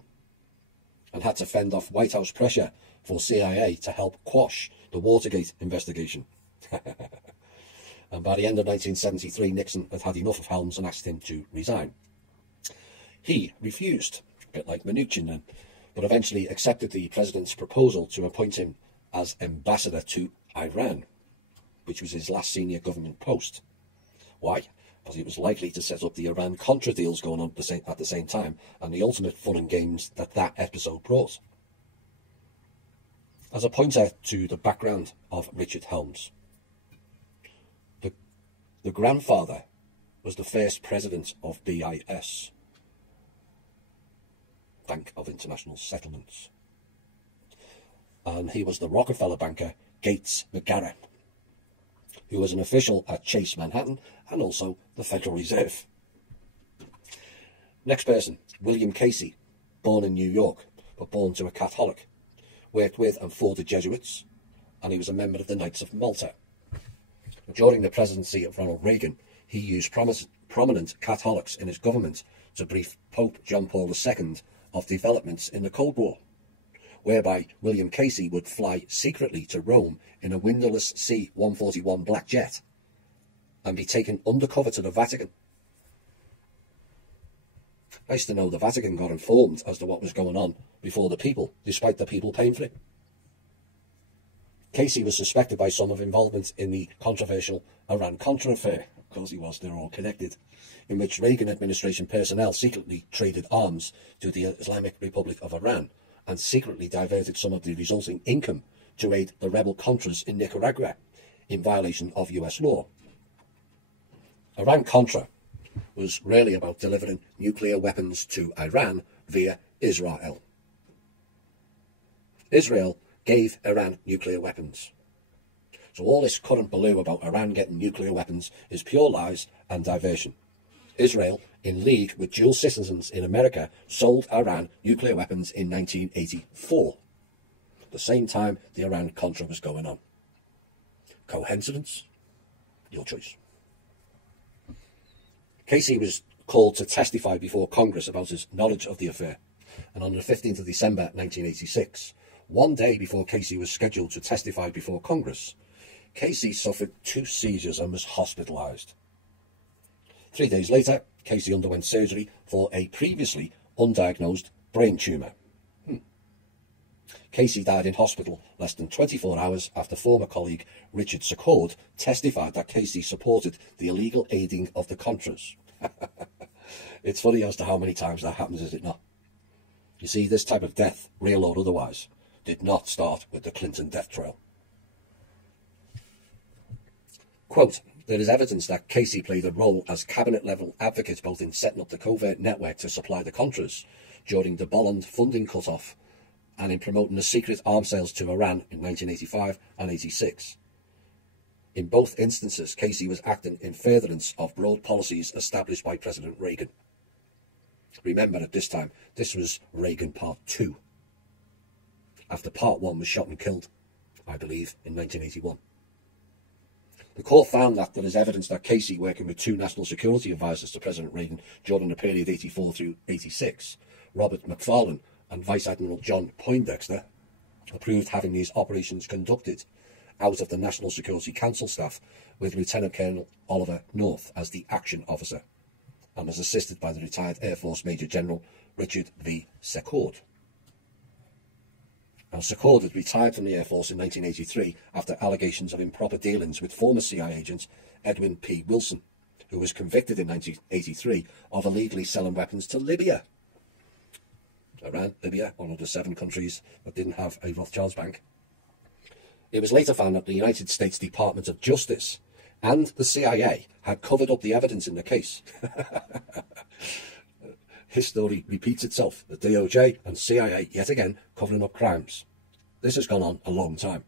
and had to fend off White House pressure for CIA to help quash the Watergate investigation. And by the end of 1973, Nixon had had enough of Helms and asked him to resign. He refused, a bit like Mnuchin then, but eventually accepted the president's proposal to appoint him as ambassador to Iran, which was his last senior government post. Why? Because he was likely to set up the Iran-Contra deals going on at the same time, and the ultimate fun and games that episode brought. As a pointer to the background of Richard Helms, the grandfather was the first president of BIS, Bank of International Settlements, and he was the Rockefeller banker Gates McGarrett, who was an official at Chase Manhattan and also the Federal Reserve. Next person, William Casey, born in New York, but born to a Catholic, worked with and for the Jesuits, and he was a member of the Knights of Malta. During the presidency of Ronald Reagan, he used prominent Catholics in his government to brief Pope John Paul II of developments in the Cold War, whereby William Casey would fly secretly to Rome in a windowless C-141 black jet and be taken undercover to the Vatican. Nice to know the Vatican got informed as to what was going on before the people, despite the people paying for it. Casey was suspected by some of involvement in the controversial Iran-Contra affair, of course he was, they're all connected, in which Reagan administration personnel secretly traded arms to the Islamic Republic of Iran and secretly diverted some of the resulting income to aid the rebel Contras in Nicaragua in violation of US law. Iran-Contra was really about delivering nuclear weapons to Iran via Israel. Israel gave Iran nuclear weapons. So all this current balloo about Iran getting nuclear weapons is pure lies and diversion. Israel, in league with dual citizens in America, sold Iran nuclear weapons in 1984, the same time the Iran-Contra was going on. Coincidence? Your choice. Casey was called to testify before Congress about his knowledge of the affair, and on the 15th of December 1986, one day before Casey was scheduled to testify before Congress, Casey suffered 2 seizures and was hospitalized. 3 days later, Casey underwent surgery for a previously undiagnosed brain tumor. Casey died in hospital less than 24 hours after former colleague Richard Secord testified that Casey supported the illegal aiding of the Contras. It's funny as to how many times that happens, is it not? You see, this type of death, real or otherwise, did not start with the Clinton death trail. Quote, there is evidence that Casey played a role as cabinet-level advocate both in setting up the covert network to supply the Contras during the Bolland funding cut-off and in promoting the secret arms sales to Iran in 1985 and 86. In both instances, Casey was acting in furtherance of broad policies established by President Reagan. Remember, at this time, this was Reagan Part 2, after Part 1 was shot and killed, I believe, in 1981. The court found that there is evidence that Casey, working with 2 national security advisors to President Reagan during the period 84 through 86, Robert McFarlane and Vice Admiral John Poindexter, approved having these operations conducted out of the National Security Council staff with Lieutenant Colonel Oliver North as the action officer, and was assisted by the retired Air Force Major General Richard V. Secord. Now, Secord had retired from the Air Force in 1983 after allegations of improper dealings with former CIA agent Edwin P. Wilson, who was convicted in 1983 of illegally selling weapons to Libya. Iran, Libya, one of the 7 countries that didn't have a Rothschild's bank. It was later found that the United States Department of Justice and the CIA had covered up the evidence in the case. History repeats itself. The DOJ and CIA, yet again, covering up crimes. This has gone on a long time.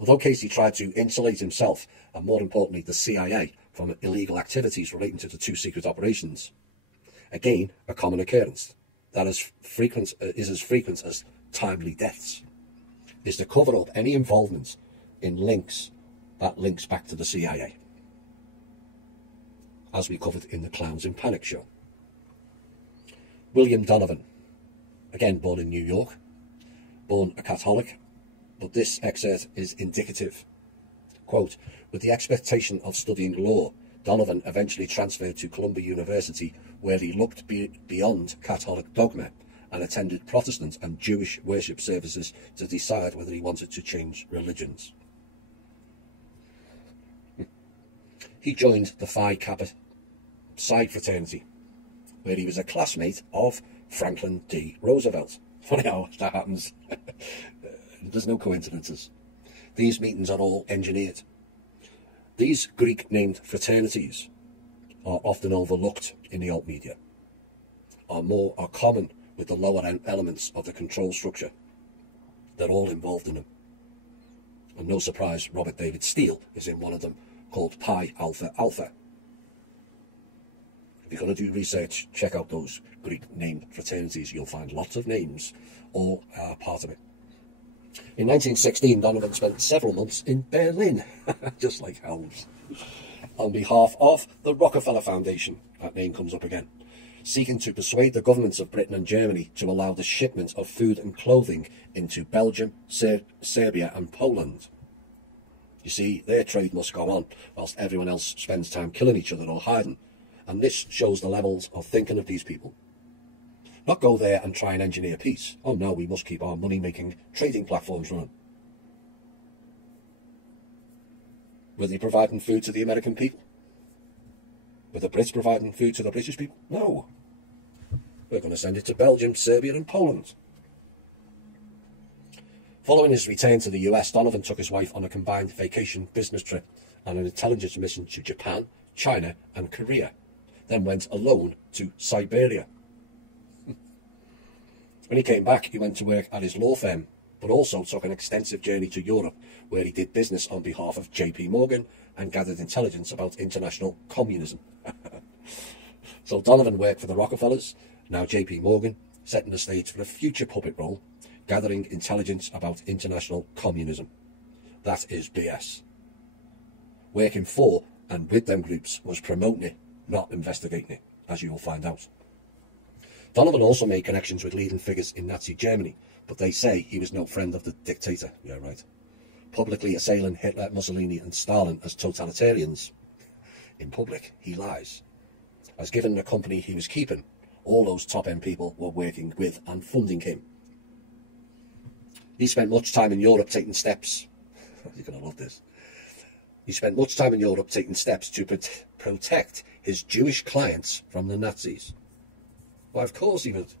Although Casey tried to insulate himself, and more importantly the CIA, from illegal activities relating to the 2 secret operations, again, a common occurrence that is as frequent as timely deaths, is to cover up any involvement in links back to the CIA, as we covered in the Clowns in Panic show. William Donovan, again born in New York, born a Catholic, but this excerpt is indicative. Quote, with the expectation of studying law, Donovan eventually transferred to Columbia University, where he looked beyond Catholic dogma and attended Protestant and Jewish worship services to decide whether he wanted to change religions. He joined the Phi Kappa Psi fraternity, where he was a classmate of Franklin D. Roosevelt. Funny how that happens. There's no coincidences. These meetings are all engineered. These Greek-named fraternities are often overlooked in the alt media, are common with the lower elements of the control structure. They're all involved in them. And no surprise, Robert David Steele is in one of them, called Pi Alpha Alpha. If you're going to do research, check out those Greek-named fraternities. You'll find lots of names, all are part of it. In 1916, Donovan spent several months in Berlin, just like Helms, on behalf of the Rockefeller Foundation, that name comes up again, seeking to persuade the governments of Britain and Germany to allow the shipment of food and clothing into Belgium, Serbia and Poland. You see, their trade must go on, whilst everyone else spends time killing each other or hiding. And this shows the levels of thinking of these people. Not go there and try and engineer peace. Oh no, we must keep our money-making trading platforms running. Were they providing food to the American people? Were the Brits providing food to the British people? No. We're going to send it to Belgium, Serbia and Poland. Following his return to the US, Donovan took his wife on a combined vacation business trip and an intelligence mission to Japan, China and Korea, then went alone to Siberia. When he came back, he went to work at his law firm, but also took an extensive journey to Europe, where he did business on behalf of J.P. Morgan and gathered intelligence about international communism. So Donovan worked for the Rockefellers, now J.P. Morgan, setting the stage for a future puppet role, gathering intelligence about international communism. That is BS. Working for and with them groups was promoting it, not investigating it, as you will find out. Donovan also made connections with leading figures in Nazi Germany, but they say he was no friend of the dictator. Yeah, right. Publicly assailing Hitler, Mussolini and Stalin as totalitarians. In public, he lies. As given the company he was keeping, all those top-end people were working with and funding him. He spent much time in Europe taking steps. You're going to love this. He spent much time in Europe taking steps to protect his Jewish clients from the Nazis. Well, of course he would.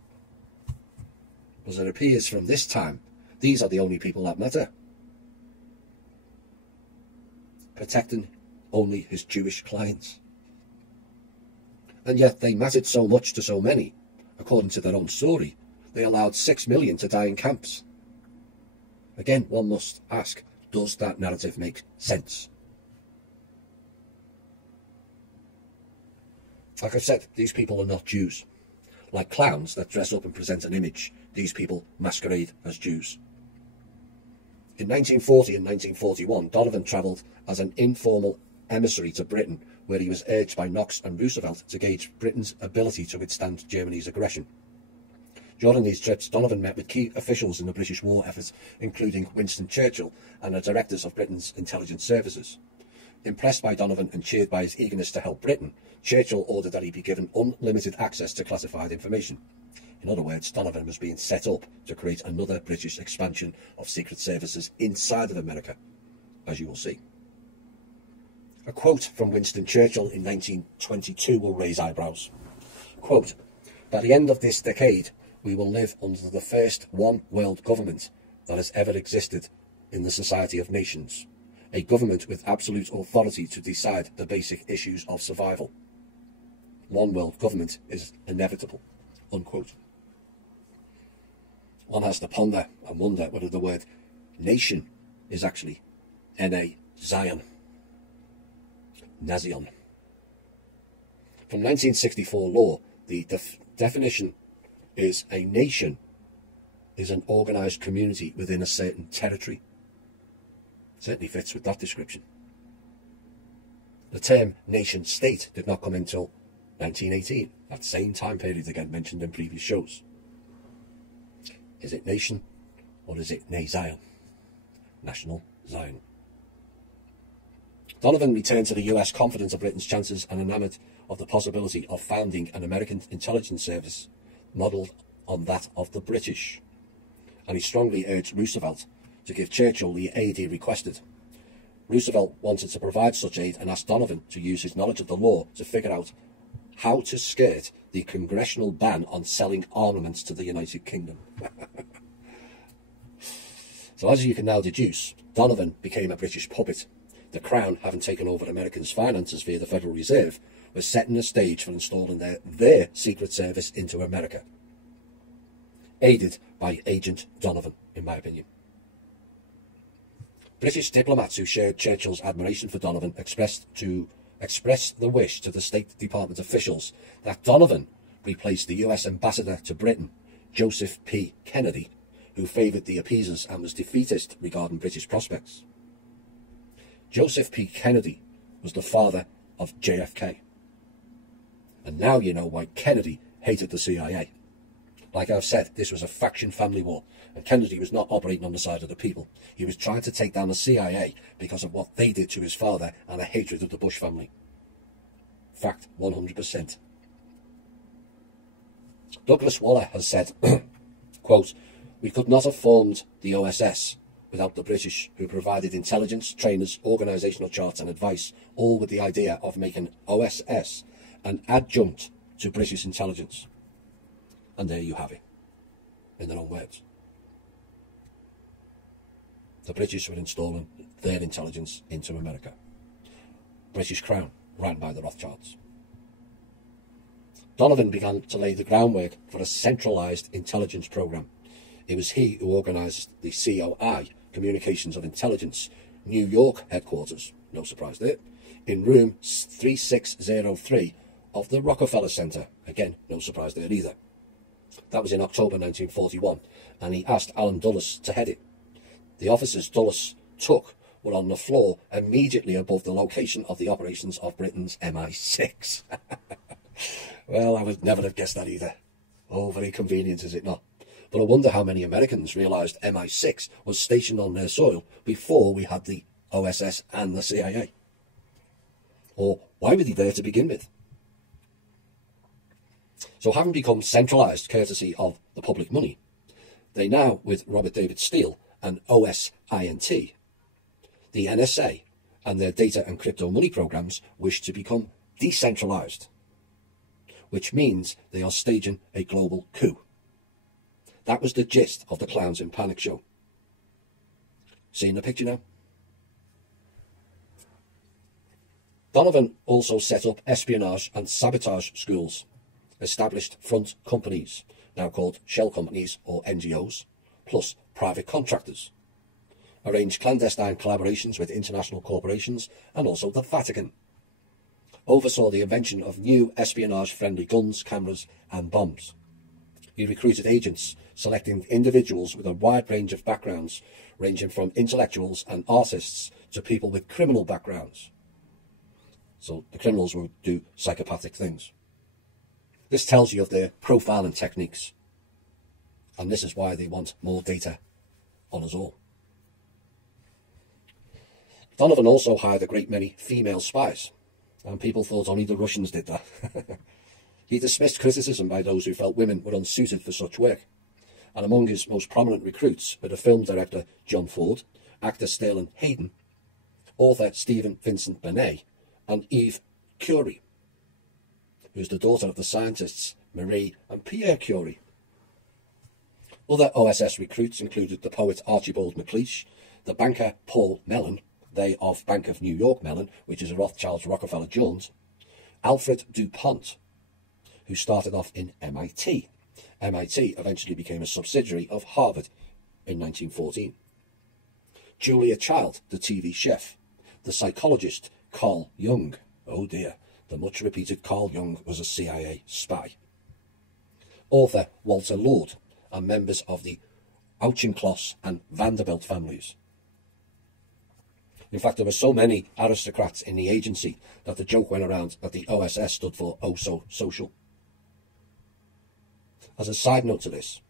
As it appears from this time, these are the only people that matter. Protecting only his Jewish clients. And yet they mattered so much to so many. According to their own story, they allowed 6 million to die in camps. Again, one must ask, does that narrative make sense? Like I said, these people are not Jews. Like clowns that dress up and present an image, these people masquerade as Jews. In 1940 and 1941, Donovan travelled as an informal emissary to Britain, where he was urged by Knox and Roosevelt to gauge Britain's ability to withstand Germany's aggression. During these trips, Donovan met with key officials in the British war effort, including Winston Churchill and the directors of Britain's intelligence services. Impressed by Donovan and cheered by his eagerness to help Britain, Churchill ordered that he be given unlimited access to classified information. In other words, Donovan was being set up to create another British expansion of secret services inside of America, as you will see. A quote from Winston Churchill in 1922 will raise eyebrows. Quote, "By the end of this decade, we will live under the first one world government that has ever existed in the Society of Nations, a government with absolute authority to decide the basic issues of survival. One world government is inevitable." Unquote. One has to ponder and wonder whether the word nation is actually N-A-Zion. Nazion. From 1964 law, the definition is a nation is an organised community within a certain territory. Certainly fits with that description. The term nation-state did not come until 1918, that same time period again mentioned in previous shows. Is it nation or is it Zion? National Zion. Donovan returned to the US confident of Britain's chances and enamoured of the possibility of founding an American intelligence service modelled on that of the British. And he strongly urged Roosevelt to give Churchill the aid he requested. Roosevelt wanted to provide such aid and asked Donovan to use his knowledge of the law to figure out how to skirt the congressional ban on selling armaments to the United Kingdom. So as you can now deduce, Donovan became a British puppet. The Crown, having taken over Americans' finances via the Federal Reserve, was setting the stage for installing their secret service into America. Aided by Agent Donovan, in my opinion. British diplomats who shared Churchill's admiration for Donovan expressed the wish to the State Department officials that Donovan replace the US ambassador to Britain, Joseph P. Kennedy, who favoured the appeasers and was defeatist regarding British prospects. Joseph P. Kennedy was the father of JFK. And now you know why Kennedy hated the CIA. Like I've said, this was a faction family war, and Kennedy was not operating on the side of the people. He was trying to take down the CIA because of what they did to his father and a hatred of the Bush family. Fact, 100%. Douglas Waller has said, quote, "We could not have formed the OSS without the British, who provided intelligence, trainers, organisational charts and advice, all with the idea of making OSS an adjunct to British intelligence." And there you have it, in their own words. The British were installing their intelligence into America. British Crown, ran by the Rothschilds. Donovan began to lay the groundwork for a centralised intelligence programme. It was he who organised the COI, Communications of Intelligence, New York headquarters, no surprise there, in room 3603 of the Rockefeller Center. Again, no surprise there either. That was in October 1941, and he asked Alan Dulles to head it. The officers Dulles took were on the floor immediately above the location of the operations of Britain's MI6. Well, I would never have guessed that either. Oh, very convenient, is it not? But I wonder how many Americans realised MI6 was stationed on their soil before we had the OSS and the CIA. Or why were they there to begin with? So having become centralised courtesy of the public money, they now, with Robert David Steele and OSINT, the NSA and their data and crypto money programs wish to become decentralised, which means they are staging a global coup. That was the gist of the Clowns in Panic show. Seeing the picture now? Donovan also set up espionage and sabotage schools, established front companies, now called shell companies or NGOs, plus private contractors, arranged clandestine collaborations with international corporations and also the Vatican, oversaw the invention of new espionage-friendly guns, cameras and bombs. He recruited agents, selecting individuals with a wide range of backgrounds, ranging from intellectuals and artists to people with criminal backgrounds. So the criminals would do psychopathic things. This tells you of their profiling techniques. And this is why they want more data on us all. Donovan also hired a great many female spies, and people thought only the Russians did that. He dismissed criticism by those who felt women were unsuited for such work. And among his most prominent recruits were the film director John Ford, actor Sterling Hayden, author Stephen Vincent Benet, and Eve Curie, who is the daughter of the scientists Marie and Pierre Curie. Other OSS recruits included the poet Archibald MacLeish, the banker Paul Mellon, they of Bank of New York Mellon, which is a Rothschild Rockefeller Jones, Alfred DuPont, who started off in MIT. MIT eventually became a subsidiary of Harvard in 1914. Julia Child, the TV chef, the psychologist Carl Jung. Oh dear, the much repeated Carl Jung was a CIA spy. Author Walter Lord, and members of the Auchincloss and Vanderbilt families. In fact, there were so many aristocrats in the agency that the joke went around that the OSS stood for Oh So Social. As a side note to this,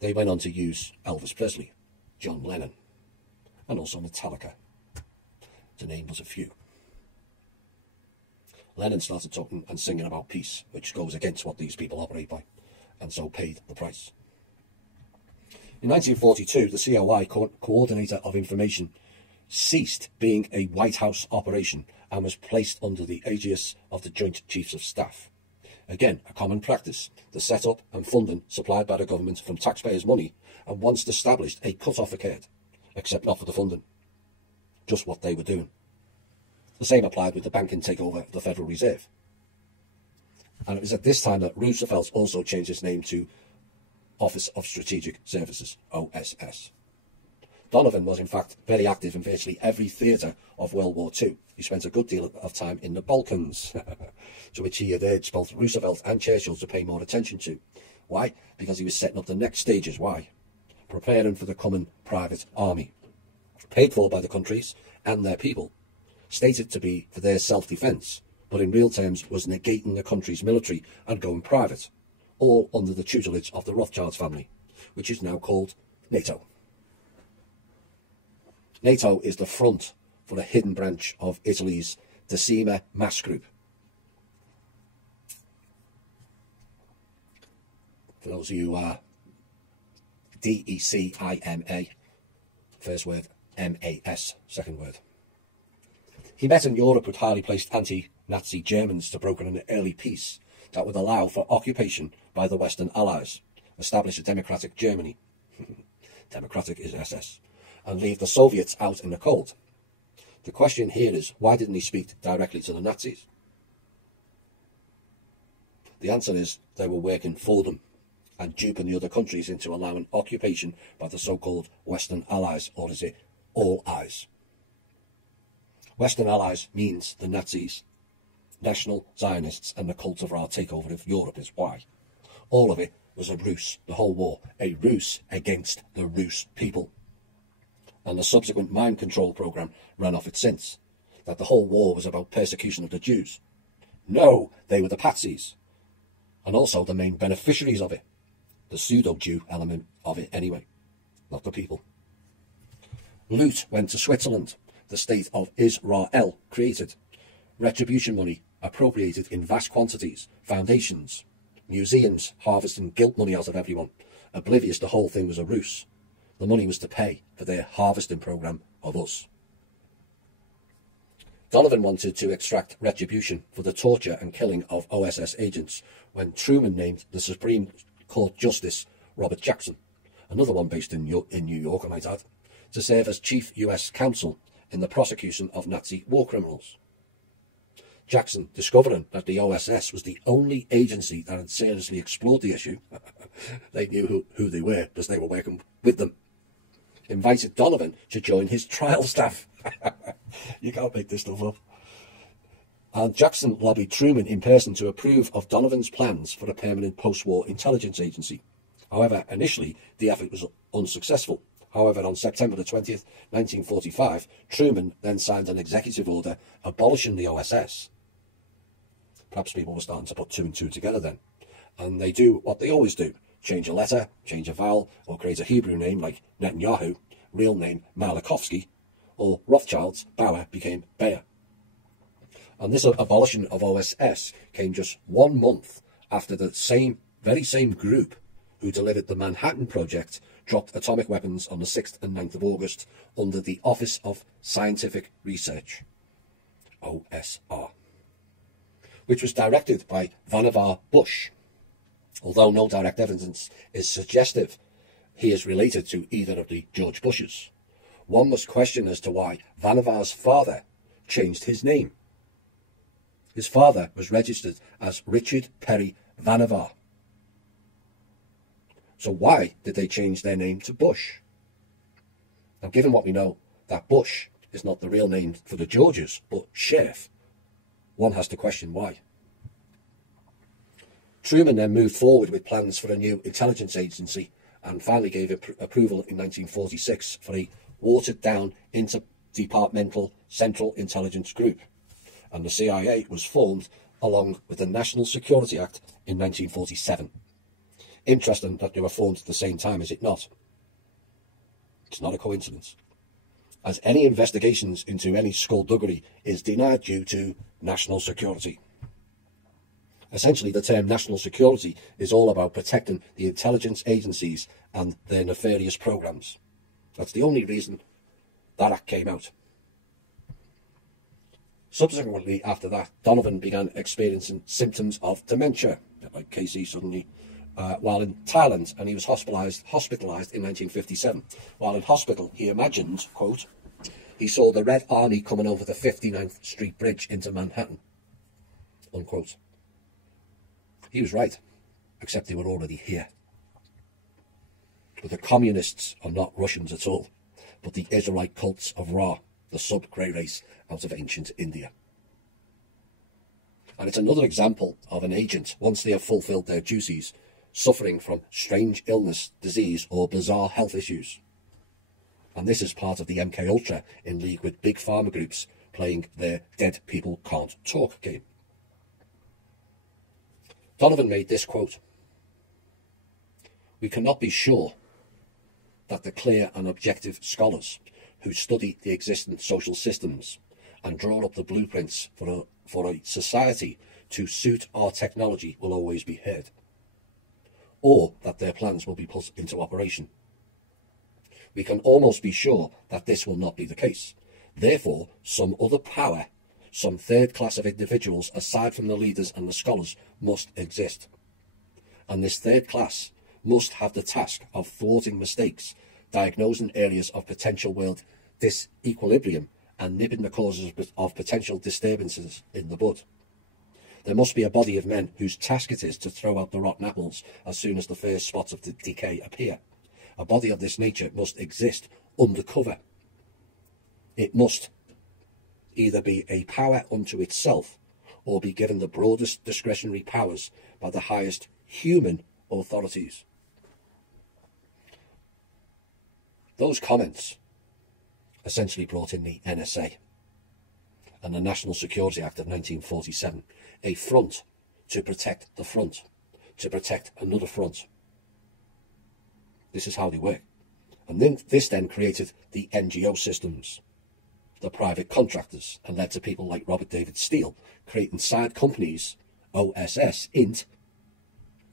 they went on to use Elvis Presley, John Lennon, and also Metallica, to name but a few. Lennon started talking and singing about peace, which goes against what these people operate by, and so paid the price. In 1942, the COI, Coordinator of Information, ceased being a White House operation and was placed under the aegis of the Joint Chiefs of Staff. Again, a common practice, the setup and funding supplied by the government from taxpayers' money, and once established, a cut-off occurred, except not for the funding. Just what they were doing. The same applied with the banking takeover of the Federal Reserve. And it was at this time that Roosevelt also changed its name to Office of Strategic Services, OSS. Donovan was in fact very active in virtually every theatre of World War II. He spent a good deal of time in the Balkans, to which he had urged both Roosevelt and Churchill to pay more attention to. Why? Because he was setting up the next stages. Why? Preparing for the coming private army, paid for by the countries and their people, stated to be for their self-defence, but in real terms was negating the country's military and going private, all under the tutelage of the Rothschild family, which is now called NATO. NATO is the front for a hidden branch of Italy's Decima mass group. For those of you who are DECIMA, first word, MAS, second word. He met in Europe with highly placed anti-Nazi Germans to broker an early peace that would allow for occupation by the Western Allies, establish a democratic Germany, democratic is SS, and leave the Soviets out in the cold. The question here is, why didn't he speak directly to the Nazis? The answer is, they were working for them and duping the other countries into allowing occupation by the so-called Western Allies, or is it All Eyes? Western Allies means the Nazis, National Zionists, and the cult of our takeover of Europe is why. All of it was a ruse, the whole war, a ruse against the Rus people. And the subsequent mind control program ran off it since, that the whole war was about persecution of the Jews. No, they were the patsies, and also the main beneficiaries of it, the pseudo-Jew element of it anyway, not the people. Loot went to Switzerland, the state of Israel created, retribution money appropriated in vast quantities, foundations, museums harvesting guilt money out of everyone, oblivious the whole thing was a ruse. The money was to pay for their harvesting program of us. Donovan wanted to extract retribution for the torture and killing of OSS agents when Truman named the Supreme Court Justice Robert Jackson, another one based in New York, I might add, to serve as Chief U.S. Counsel in the prosecution of Nazi war criminals. Jackson, discovering that the OSS was the only agency that had seriously explored the issue, they knew who they were because they were working with them, invited Donovan to join his trial staff. You can't make this stuff up. And Jackson lobbied Truman in person to approve of Donovan's plans for a permanent post-war intelligence agency. However, initially, the effort was unsuccessful. However, on September the 20th, 1945, Truman then signed an executive order abolishing the OSS. Perhaps people were starting to put two and two together then. And they do what they always do. change a letter, change a vowel, or create a Hebrew name like Netanyahu, real name Malakovsky, or Rothschild's Bauer became Bayer. And this abolition of OSS came just 1 month after the very same group who delivered the Manhattan Project dropped atomic weapons on the 6th and 9th of August under the Office of Scientific Research, OSR, which was directed by Vannevar Bush. Although no direct evidence is suggestive he is related to either of the George Bushes, one must question as to why Vannevar's father changed his name. His father was registered as Richard Perry Vannevar. So why did they change their name to Bush? Now, given what we know, that Bush is not the real name for the Georges, but Sheriff, one has to question why. Truman then moved forward with plans for a new intelligence agency and finally gave approval in 1946 for a watered-down interdepartmental Central Intelligence Group, and the CIA was formed along with the National Security Act in 1947. Interesting that they were formed at the same time, is it not? It's not a coincidence, as any investigations into any skullduggery is denied due to national security. Essentially, the term national security is all about protecting the intelligence agencies and their nefarious programs. That's the only reason that act came out. Subsequently, after that, Donovan began experiencing symptoms of dementia, like Casey suddenly, while in Thailand, and he was hospitalized in 1957. While in hospital, he imagined, quote, he saw the Red Army coming over the 59th Street Bridge into Manhattan, unquote. He was right, except they were already here. But the communists are not Russians at all, but the Israelite cults of Ra, the sub-grey race out of ancient India. And it's another example of an agent, once they have fulfilled their duties, suffering from strange illness, disease, or bizarre health issues. And this is part of the MKUltra in league with big pharma groups playing their dead people can't talk game. Donovan made this quote: "We cannot be sure that the clear and objective scholars who study the existing social systems and draw up the blueprints for a society to suit our technology will always be heard, or that their plans will be put into operation. We can almost be sure that this will not be the case. Therefore, some other power, some third class of individuals aside from the leaders and the scholars must exist. And this third class must have the task of thwarting mistakes, diagnosing areas of potential world disequilibrium, and nipping the causes of potential disturbances in the bud. There must be a body of men whose task it is to throw out the rotten apples as soon as the first spots of decay appear. A body of this nature must exist undercover. It must either be a power unto itself or be given the broadest discretionary powers by the highest human authorities." Those comments essentially brought in the NSA and the National Security Act of 1947, a front to protect the front, to protect another front. This is how they work. And then this then created the NGO systems, the private contractors, and led to people like Robert David Steele creating side companies, OSS, INT,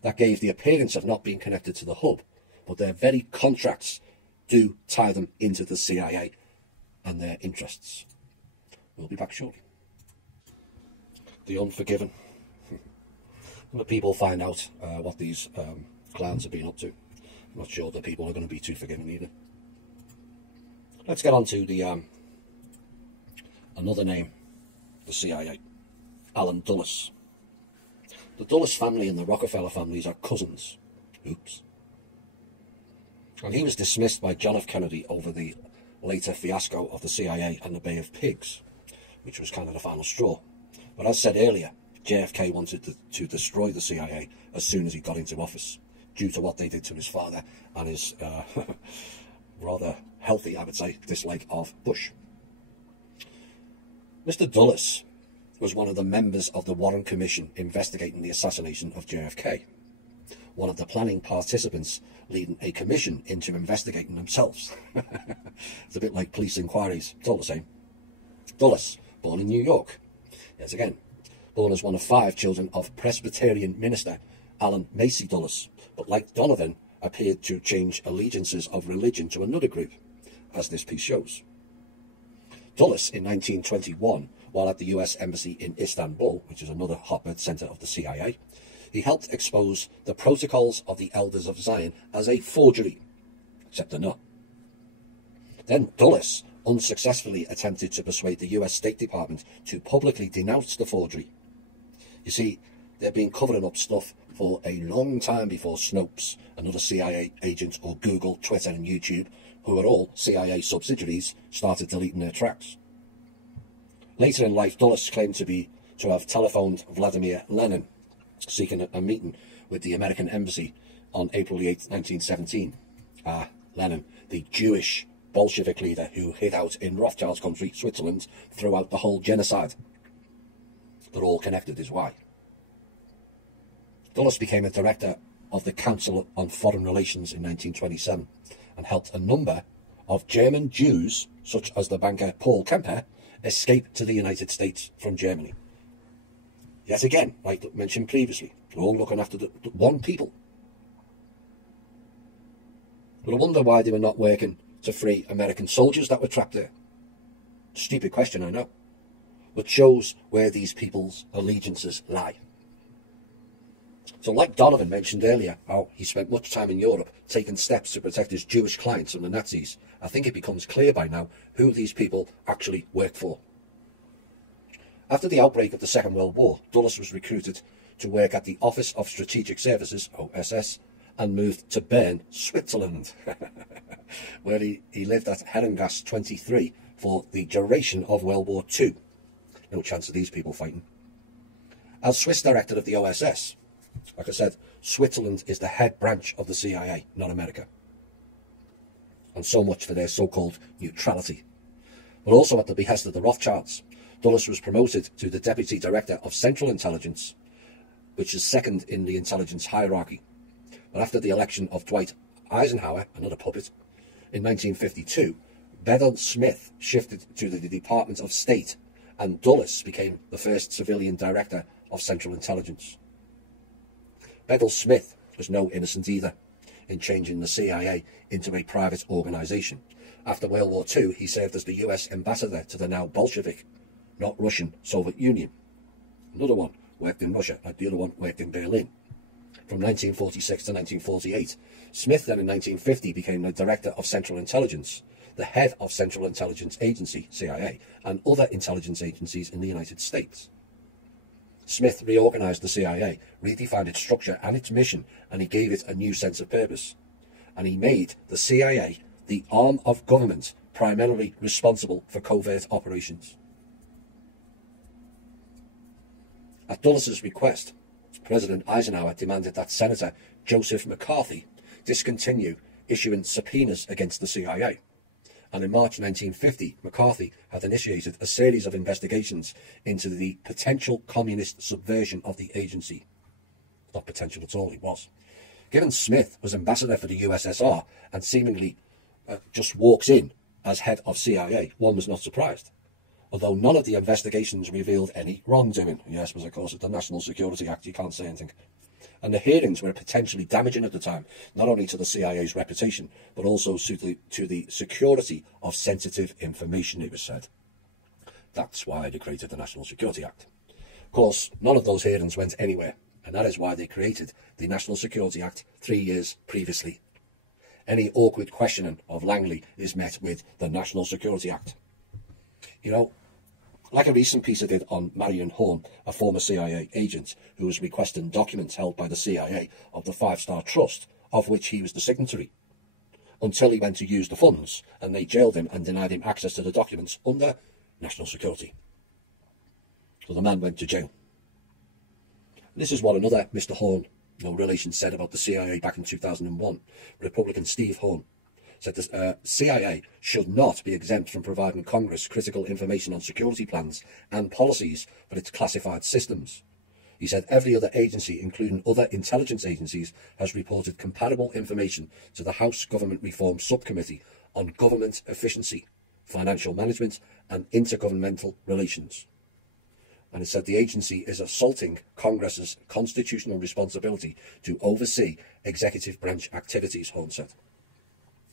that gave the appearance of not being connected to the hub, but their very contracts do tie them into the CIA and their interests. We'll be back shortly. The Unforgiven. When the people find out what these clowns have been up to, I'm not sure that people are going to be too forgiving either. Let's get on to the another name, the CIA, Alan Dulles. The Dulles family and the Rockefeller families are cousins. Oops. And he was dismissed by John F. Kennedy over the later fiasco of the CIA and the Bay of Pigs, which was kind of the final straw. But as said earlier, JFK wanted to destroy the CIA as soon as he got into office, due to what they did to his father and his rather healthy, I would say, dislike of Bush. Mr. Dulles was one of the members of the Warren Commission investigating the assassination of JFK. one of the planning participants leading a commission into investigating themselves. It's a bit like police inquiries, it's all the same. Dulles, born in New York. Yes, again, born as one of 5 children of Presbyterian minister Allen Macy Dulles, but like Donovan, appeared to change allegiances of religion to another group, as this piece shows. Dulles, in 1921, while at the US Embassy in Istanbul, which is another hotbed centre of the CIA, he helped expose the Protocols of the Elders of Zion as a forgery, except they're not. Then Dulles unsuccessfully attempted to persuade the US State Department to publicly denounce the forgery. You see, they've been covering up stuff for a long time before Snopes, another CIA agent, or Google, Twitter and YouTube, who are all CIA subsidiaries, started deleting their tracks. Later in life, Dulles claimed to have telephoned Vladimir Lenin, seeking a meeting with the American embassy on April 8, 1917. Lenin, the Jewish Bolshevik leader who hid out in Rothschild's country, Switzerland, throughout the whole genocide. They're all connected, is why. Dulles became a director of the Council on Foreign Relations in 1927 and helped a number of German Jews, such as the banker Paul Kemper, escape to the United States from Germany. Yet again, like mentioned previously, they're all looking after the one people. But I wonder why they were not working to free American soldiers that were trapped there. Stupid question, I know, but shows where these people's allegiances lie. So like Donovan mentioned earlier, how he spent much time in Europe taking steps to protect his Jewish clients from the Nazis, I think it becomes clear by now who these people actually worked for. After the outbreak of the Second World War, Dulles was recruited to work at the Office of Strategic Services, OSS, and moved to Bern, Switzerland, where he lived at Herrengasse 23 for the duration of World War II. No chance of these people fighting. As Swiss director of the OSS, like I said, Switzerland is the head branch of the CIA, not America. And so much for their so-called neutrality. But also at the behest of the Rothschilds, Dulles was promoted to the Deputy Director of Central Intelligence, which is second in the intelligence hierarchy. But after the election of Dwight Eisenhower, another puppet, in 1952, Bedell Smith shifted to the Department of State, and Dulles became the first civilian Director of Central Intelligence. Bedell Smith was no innocent either in changing the CIA into a private organisation. After World War II, he served as the US ambassador to the now Bolshevik, not Russian, Soviet Union. Another one worked in Russia, like the other one worked in Berlin. From 1946 to 1948, Smith then in 1950 became the Director of Central Intelligence, the head of Central Intelligence Agency, CIA, and other intelligence agencies in the United States. Smith reorganized the CIA, redefined its structure and its mission, and he gave it a new sense of purpose. And he made the CIA the arm of government primarily responsible for covert operations. At Dulles' request, President Eisenhower demanded that Senator Joseph McCarthy discontinue issuing subpoenas against the CIA. And in March 1950, McCarthy had initiated a series of investigations into the potential communist subversion of the agency. Not potential at all, it was. Given Smith was ambassador for the USSR and seemingly just walks in as head of CIA, one was not surprised. Although none of the investigations revealed any wrongdoing. Yes, because of course it's the National Security Act, you can't say anything. And the hearings were potentially damaging at the time, not only to the CIA's reputation, but also to the security of sensitive information, it was said. That's why they created the National Security Act. Of course, none of those hearings went anywhere, and that is why they created the National Security Act 3 years previously. Any awkward questioning of Langley is met with the National Security Act. You know, like a recent piece I did on Marion Horn, a former CIA agent who was requesting documents held by the CIA of the Five Star Trust, of which he was the signatory, until he went to use the funds, and they jailed him and denied him access to the documents under national security. So the man went to jail. This is what another Mr. Horn, no relation, said about the CIA back in 2001. Republican Steve Horn said the CIA should not be exempt from providing Congress critical information on security plans and policies for its classified systems. He said every other agency, including other intelligence agencies, has reported comparable information to the House Government Reform Subcommittee on Government Efficiency, Financial Management and Intergovernmental Relations. And it said the agency is assaulting Congress's constitutional responsibility to oversee executive branch activities, Horne said.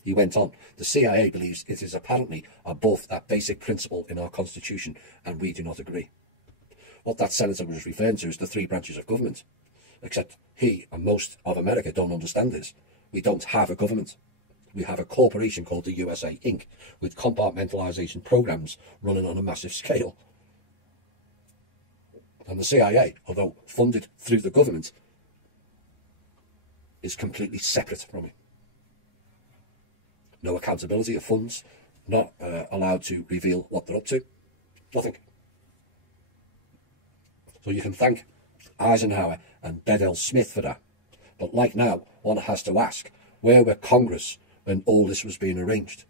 He went on, the CIA believes it is apparently above that basic principle in our Constitution, and we do not agree. What that senator was referring to is the three branches of government. Except he and most of America don't understand this. We don't have a government. We have a corporation called the USA Inc. with compartmentalization programs running on a massive scale. And the CIA, although funded through the government, is completely separate from it. No accountability of funds, not allowed to reveal what they're up to, nothing. So you can thank Eisenhower and Bedell Smith for that. But like now, one has to ask, where were Congress when all this was being arranged?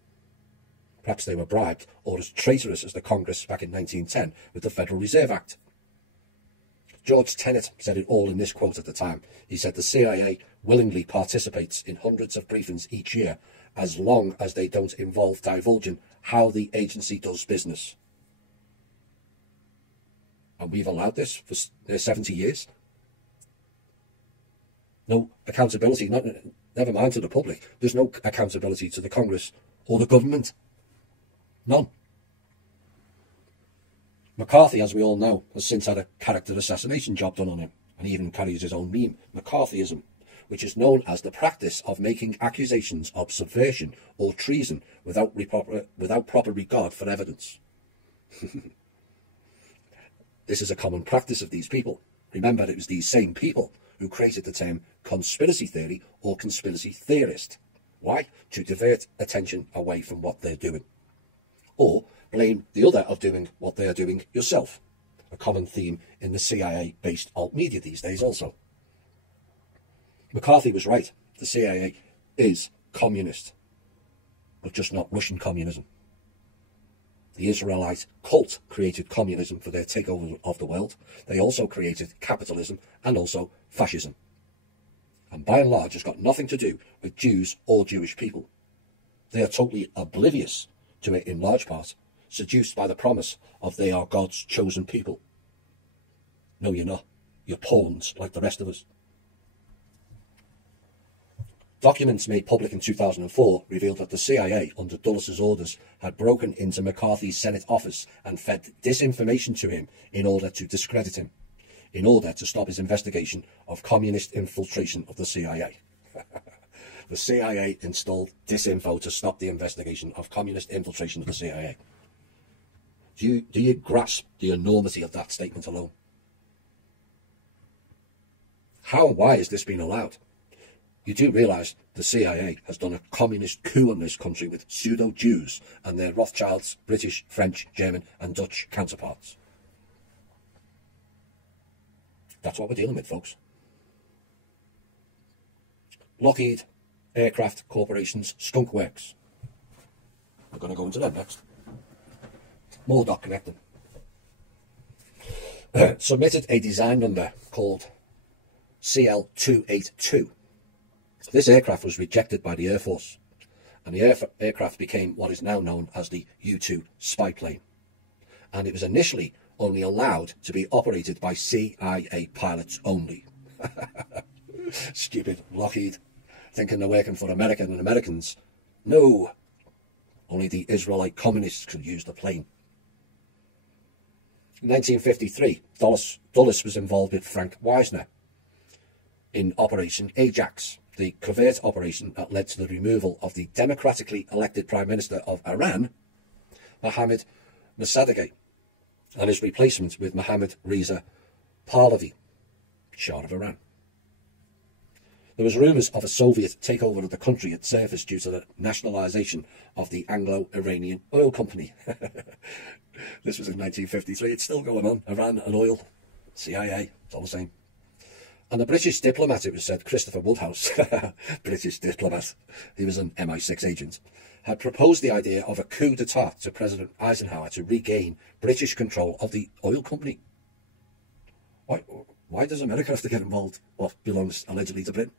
Perhaps they were bribed, or as traitorous as the Congress back in 1910 with the Federal Reserve Act. George Tenet said it all in this quote at the time. He said the CIA willingly participates in hundreds of briefings each year as long as they don't involve divulging how the agency does business. And we've allowed this for 70 years. No accountability, never mind to the public. There's no accountability to the Congress or the government. None. McCarthy, as we all know, has since had a character assassination job done on him, and he even carries his own meme, McCarthyism, which is known as the practice of making accusations of subversion or treason without proper regard for evidence. This is a common practice of these people. Remember, it was these same people who created the term conspiracy theory or conspiracy theorist. Why? To divert attention away from what they're doing. Or blame the other of doing what they are doing yourself. A common theme in the CIA-based alt media these days also. McCarthy was right. The CIA is communist, but just not Russian communism. The Israelite cult created communism for their takeover of the world. They also created capitalism and also fascism. And by and large, it's got nothing to do with Jews or Jewish people. They are totally oblivious to it in large part, seduced by the promise of they are God's chosen people. No, you're not. You're pawns like the rest of us. Documents made public in 2004 revealed that the CIA, under Dulles' orders, had broken into McCarthy's Senate office and fed disinformation to him in order to discredit him, in order to stop his investigation of communist infiltration of the CIA. The CIA installed disinfo to stop the investigation of communist infiltration of the CIA. Do you grasp the enormity of that statement alone? How and why has this been allowed? You do realise the CIA has done a communist coup in this country with pseudo-Jews and their Rothschilds, British, French, German and Dutch counterparts. That's what we're dealing with, folks. Lockheed Aircraft Corporation's Skunk Works. We're going to go into them next. More dot connecting. Submitted a design number called CL282. This aircraft was rejected by the Air Force, and the aircraft became what is now known as the U-2 spy plane. And it was initially only allowed to be operated by CIA pilots only. Stupid Lockheed, thinking they're working for America and Americans. No, only the Israelite communists could use the plane. In 1953, Dulles was involved with Frank Wisner in Operation Ajax, the covert operation that led to the removal of the democratically elected Prime Minister of Iran, Mohammad Mossadegh, and his replacement with Mohammad Reza Pahlavi, Shah of Iran. There was rumours of a Soviet takeover of the country had surfaced due to the nationalisation of the Anglo-Iranian Oil Company. This was in 1953. It's still going on. Iran and oil, CIA, it's all the same. And the British diplomat, it was said, Christopher Woodhouse, British diplomat, he was an MI6 agent, had proposed the idea of a coup d'etat to President Eisenhower to regain British control of the oil company. Why does America have to get involved what belongs allegedly to Britain?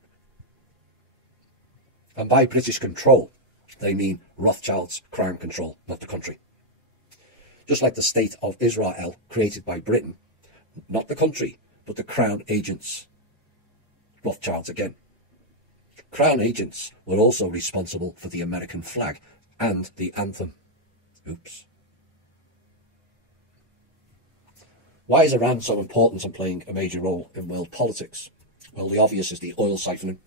And by British control, they mean Rothschild's crown control, not the country. Just like the state of Israel created by Britain, not the country, but the crown agents. Rothschilds again. Crown agents were also responsible for the American flag and the anthem. Oops. Why is Iran so important and playing a major role in world politics? Well, the obvious is the oil siphoning,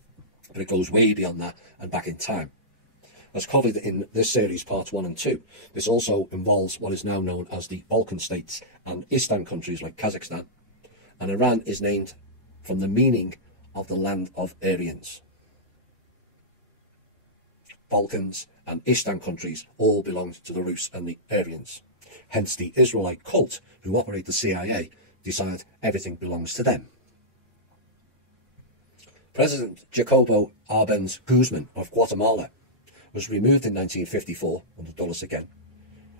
but it goes way beyond that and back in time. As covered in this series, parts 1 and 2, this also involves what is now known as the Balkan states and Eastern countries like Kazakhstan, and Iran is named from the meaning of the land of Aryans. Balkans and Eastern countries all belonged to the Rus and the Aryans. Hence the Israelite cult, who operate the CIA, decide everything belongs to them. President Jacobo Arbenz Guzman of Guatemala was removed in 1954, under Dulles again,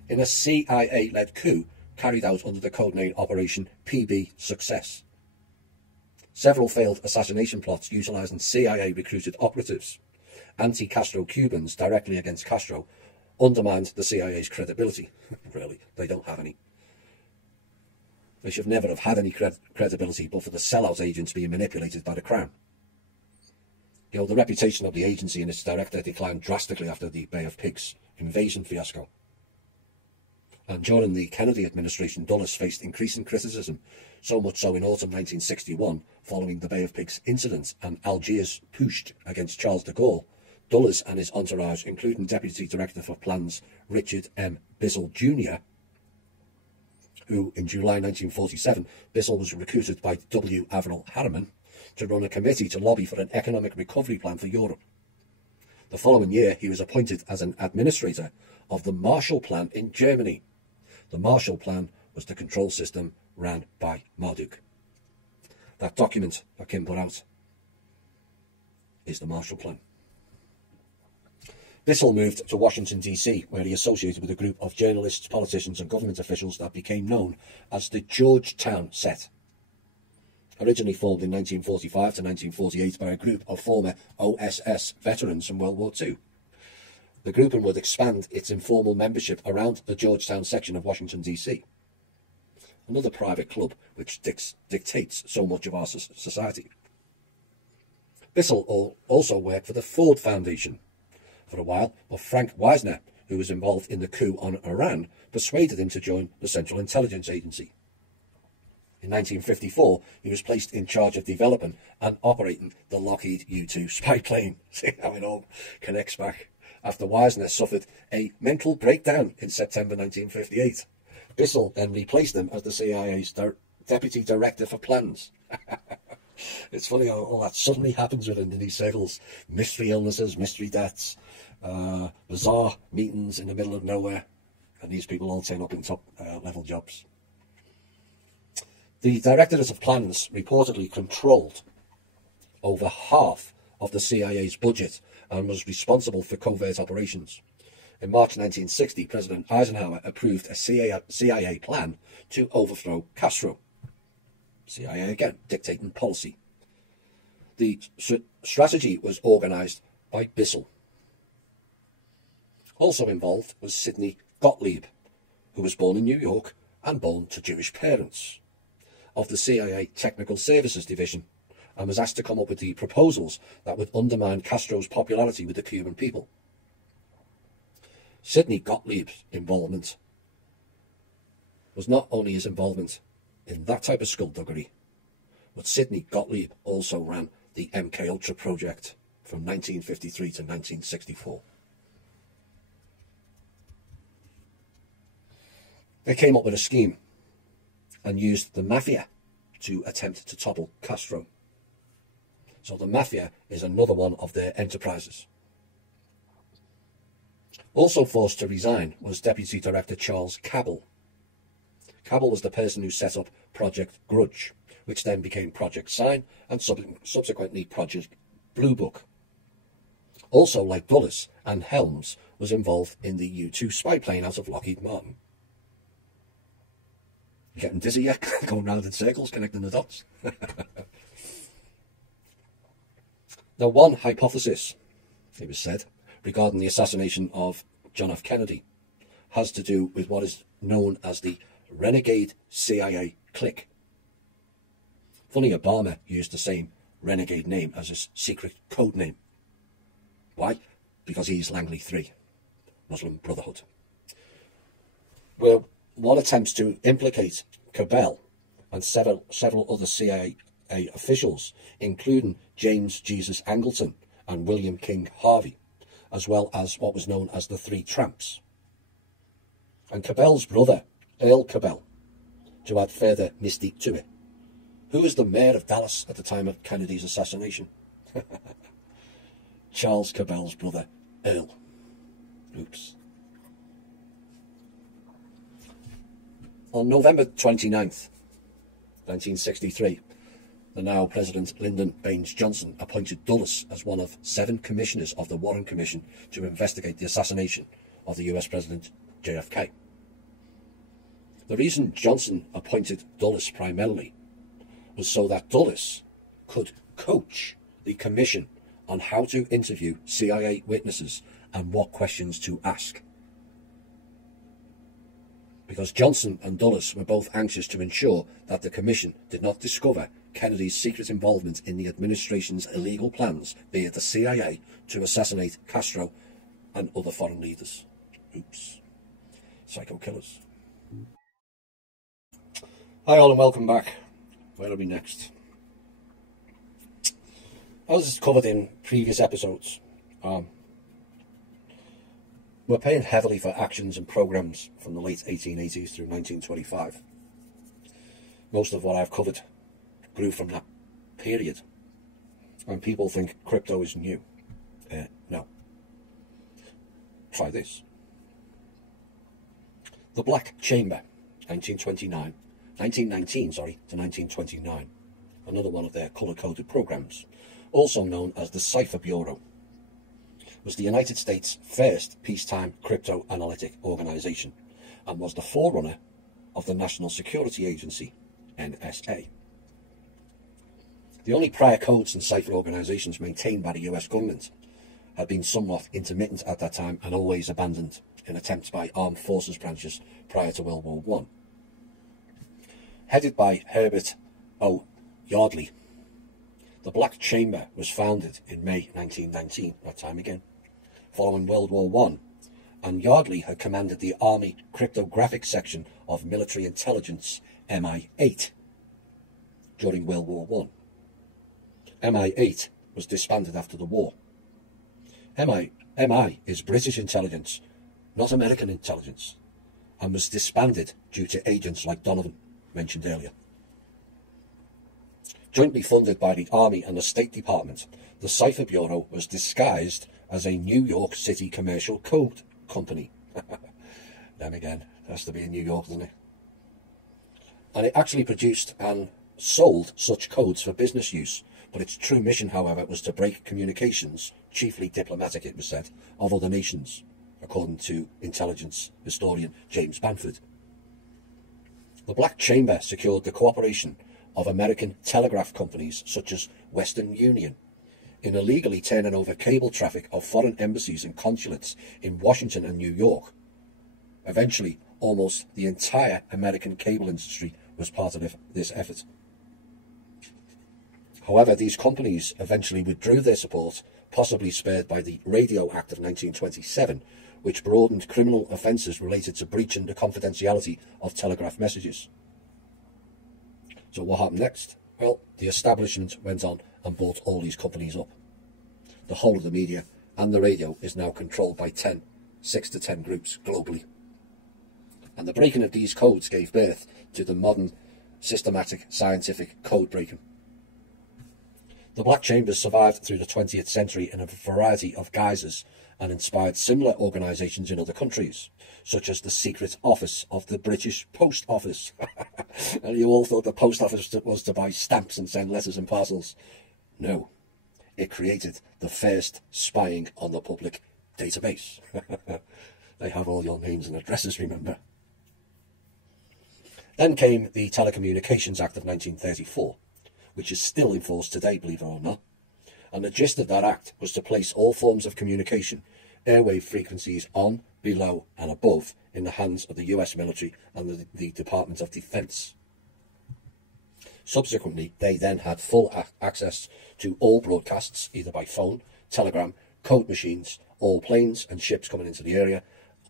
in a CIA-led coup carried out under the codename Operation PB Success. Several failed assassination plots utilising CIA-recruited operatives, anti-Castro Cubans directly against Castro, undermined the CIA's credibility. Really, they don't have any. They should never have had any credibility but for the sellout agents being manipulated by the Crown. You know, the reputation of the agency and its director declined drastically after the Bay of Pigs invasion fiasco. And during the Kennedy administration, Dulles faced increasing criticism, so much so in autumn 1961, following the Bay of Pigs incident and Algiers' putsch against Charles de Gaulle. Dulles and his entourage, including Deputy Director for Plans Richard M. Bissell Jr., who in July 1947, Bissell was recruited by W. Averell Harriman to run a committee to lobby for an economic recovery plan for Europe. The following year, he was appointed as an administrator of the Marshall Plan in Germany. The Marshall Plan was the control system ran by Marduk. That document that Kim put out is the Marshall Plan. Bissell moved to Washington, D.C., where he associated with a group of journalists, politicians and government officials that became known as the Georgetown Set. Originally formed in 1945 to 1948 by a group of former OSS veterans from World War II. The grouping would expand its informal membership around the Georgetown section of Washington, D.C., another private club which dictates so much of our society. Bissell also worked for the Ford Foundation for a while, but Frank Wisner, who was involved in the coup on Iran, persuaded him to join the Central Intelligence Agency. In 1954, he was placed in charge of developing and operating the Lockheed U-2 spy plane. See how it all connects back. After Wisner suffered a mental breakdown in September 1958, Bissell then replaced him as the CIA's Deputy Director for Plans. It's funny how all that suddenly happens within these circles. Mystery illnesses, mystery deaths, bizarre meetings in the middle of nowhere, and these people all turn up in top level jobs. The Directorate of Plans reportedly controlled over half of the CIA's budget and was responsible for covert operations. In March 1960, President Eisenhower approved a CIA plan to overthrow Castro. CIA again, dictating policy. The strategy was organised by Bissell. Also involved was Sidney Gottlieb, who was born in New York and born to Jewish parents, of the CIA Technical Services Division, and was asked to come up with the proposals that would undermine Castro's popularity with the Cuban people. Sidney Gottlieb's involvement was not only his involvement in that type of skullduggery, but Sidney Gottlieb also ran the MKUltra project from 1953 to 1964. They came up with a scheme and used the mafia to attempt to topple Castro. So the mafia is another one of their enterprises. Also forced to resign was Deputy Director Charles Cabell. Cabell was the person who set up Project Grudge, which then became Project Sign and subsequently Project Blue Book. Also, like Dulles and Helms, was involved in the U-2 spy plane out of Lockheed Martin. You getting dizzy yet? Going round in circles, connecting the dots. Now, one hypothesis, it was said, regarding the assassination of John F. Kennedy has to do with what is known as the renegade CIA clique. Funny, Obama used the same renegade name as his secret code name. Why? Because he's Langley 3, Muslim Brotherhood. Well, one attempts to implicate Cabell and several other CIA officials, including James Jesus Angleton and William King Harvey, as well as what was known as the Three Tramps. And Cabell's brother, Earl Cabell, to add further mystique to it. Who was the mayor of Dallas at the time of Kennedy's assassination? Charles Cabell's brother, Earl. Oops. On November 29th, 1963, the now President Lyndon Baines Johnson appointed Dulles as one of 7 commissioners of the Warren Commission to investigate the assassination of the US President JFK. The reason Johnson appointed Dulles primarily was so that Dulles could coach the commission on how to interview CIA witnesses and what questions to ask. Because Johnson and Dulles were both anxious to ensure that the commission did not discover Kennedy's secret involvement in the administration's illegal plans via the CIA to assassinate Castro and other foreign leaders. Oops. Psycho killers. Hi all and welcome back. Where are we next? As covered in previous episodes, we're paying heavily for actions and programs from the late 1880s through 1925. Most of what I've covered grew from that period. And people think crypto is new. No. Try this. The Black Chamber, 1919 to 1929. Another one of their colour-coded programs, also known as the Cipher Bureau, was the United States' first peacetime crypto-analytic organization and was the forerunner of the National Security Agency, NSA. The only prior codes and cipher organizations maintained by the US government had been somewhat intermittent at that time and always abandoned in attempts by armed forces branches prior to World War I. Headed by Herbert O. Yardley, the Black Chamber was founded in May 1919, that time again, following World War I, and Yardley had commanded the Army Cryptographic Section of Military Intelligence, MI8, during World War I. MI8 was disbanded after the war. MI is British intelligence, not American intelligence, and was disbanded due to agents like Donovan, mentioned earlier. Jointly funded by the Army and the State Department, the Cipher Bureau was disguised as a New York City commercial code company. Then again, it has to be in New York, doesn't it? And it actually produced and sold such codes for business use, but its true mission, however, was to break communications, chiefly diplomatic, it was said, of other nations, according to intelligence historian James Bamford. The Black Chamber secured the cooperation of American telegraph companies such as Western Union in illegally turning over cable traffic of foreign embassies and consulates in Washington and New York. Eventually, almost the entire American cable industry was part of this effort. However, these companies eventually withdrew their support, possibly spurred by the Radio Act of 1927, which broadened criminal offences related to breaching the confidentiality of telegraph messages. So what happened next? Well, the establishment went on and bought all these companies up. The whole of the media and the radio is now controlled by 6 to 10 groups globally. And the breaking of these codes gave birth to the modern systematic scientific code breaking. The Black Chambers survived through the 20th century in a variety of guises and inspired similar organisations in other countries, such as the Secret Office of the British Post Office. And you all thought the post office was to buy stamps and send letters and parcels. No, it created the first spying on the public database. They have all your names and addresses, remember. Then came the Telecommunications Act of 1934, which is still in force today, believe it or not. And the gist of that act was to place all forms of communication, airwave frequencies on, below and above, in the hands of the US military and the Department of Defense. Subsequently, they then had full access to all broadcasts, either by phone, telegram, code machines, all planes and ships coming into the area,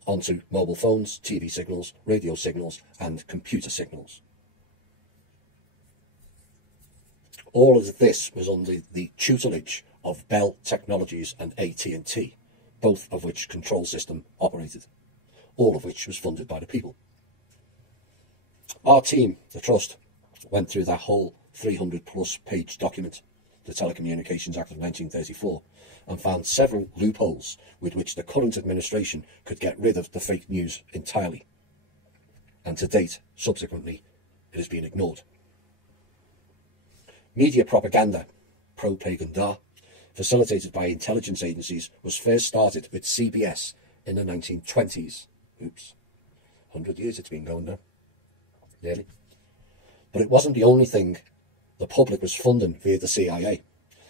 onto mobile phones, TV signals, radio signals and computer signals. All of this was under the tutelage of Bell Technologies and AT&T, both of which control system operated, all of which was funded by the people. Our team, the Trust, went through that whole 300+ page document, the Telecommunications Act of 1934, and found several loopholes with which the current administration could get rid of the fake news entirely. And to date, subsequently, it has been ignored. Media propaganda, propaganda, facilitated by intelligence agencies, was first started with CBS in the 1920s. Oops, 100 years it's been going now, nearly. But it wasn't the only thing the public was funding via the CIA.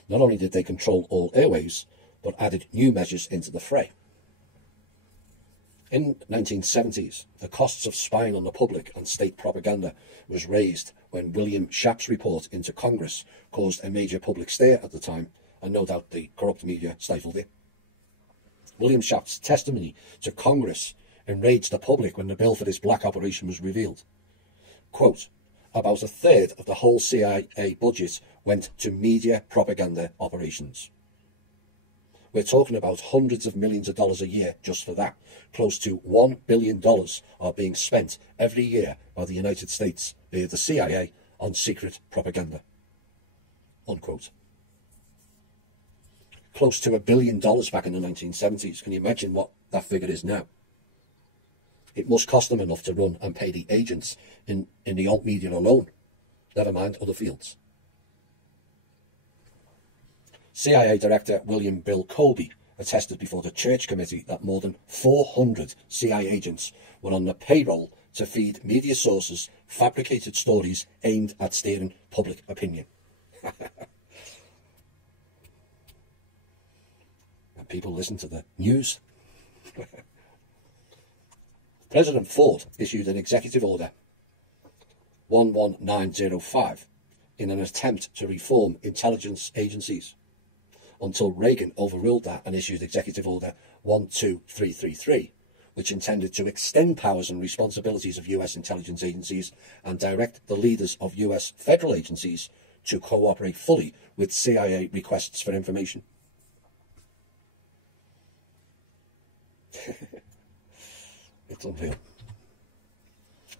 Not only did they control all airwaves, but added new measures into the fray. In the 1970s, the costs of spying on the public and state propaganda was raised when William Schaap's report into Congress caused a major public stir at the time, and no doubt the corrupt media stifled it. William Schaap's testimony to Congress enraged the public when the bill for this black operation was revealed. Quote, about a third of the whole CIA budget went to media propaganda operations. We're talking about hundreds of millions of dollars a year just for that. Close to $1 billion are being spent every year by the United States via the CIA on secret propaganda. Unquote. Close to $1 billion back in the 1970s. Can you imagine what that figure is now? It must cost them enough to run and pay the agents in the alt media alone, never mind other fields. CIA Director William Bill Colby attested before the Church Committee that more than 400 CIA agents were on the payroll to feed media sources fabricated stories aimed at steering public opinion. And people listen to the news. President Ford issued an executive order 11905 in an attempt to reform intelligence agencies, until Reagan overruled that and issued executive order 12333, which intended to extend powers and responsibilities of US intelligence agencies and direct the leaders of US federal agencies to cooperate fully with CIA requests for information. It's unreal.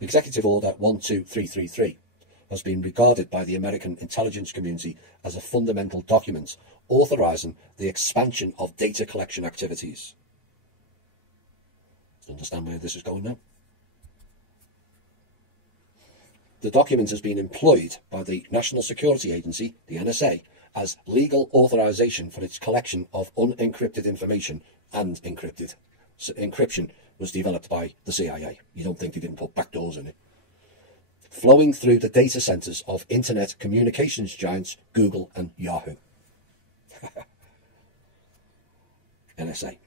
Executive Order 12333 has been regarded by the American intelligence community as a fundamental document authorizing the expansion of data collection activities. Understand where this is going now? The document has been employed by the National Security Agency, the NSA, as legal authorization for its collection of unencrypted information and encrypted. So encryption was developed by the CIA. You don't think they didn't put backdoors in it. Flowing through the data centers of internet communications giants Google and Yahoo. NSA.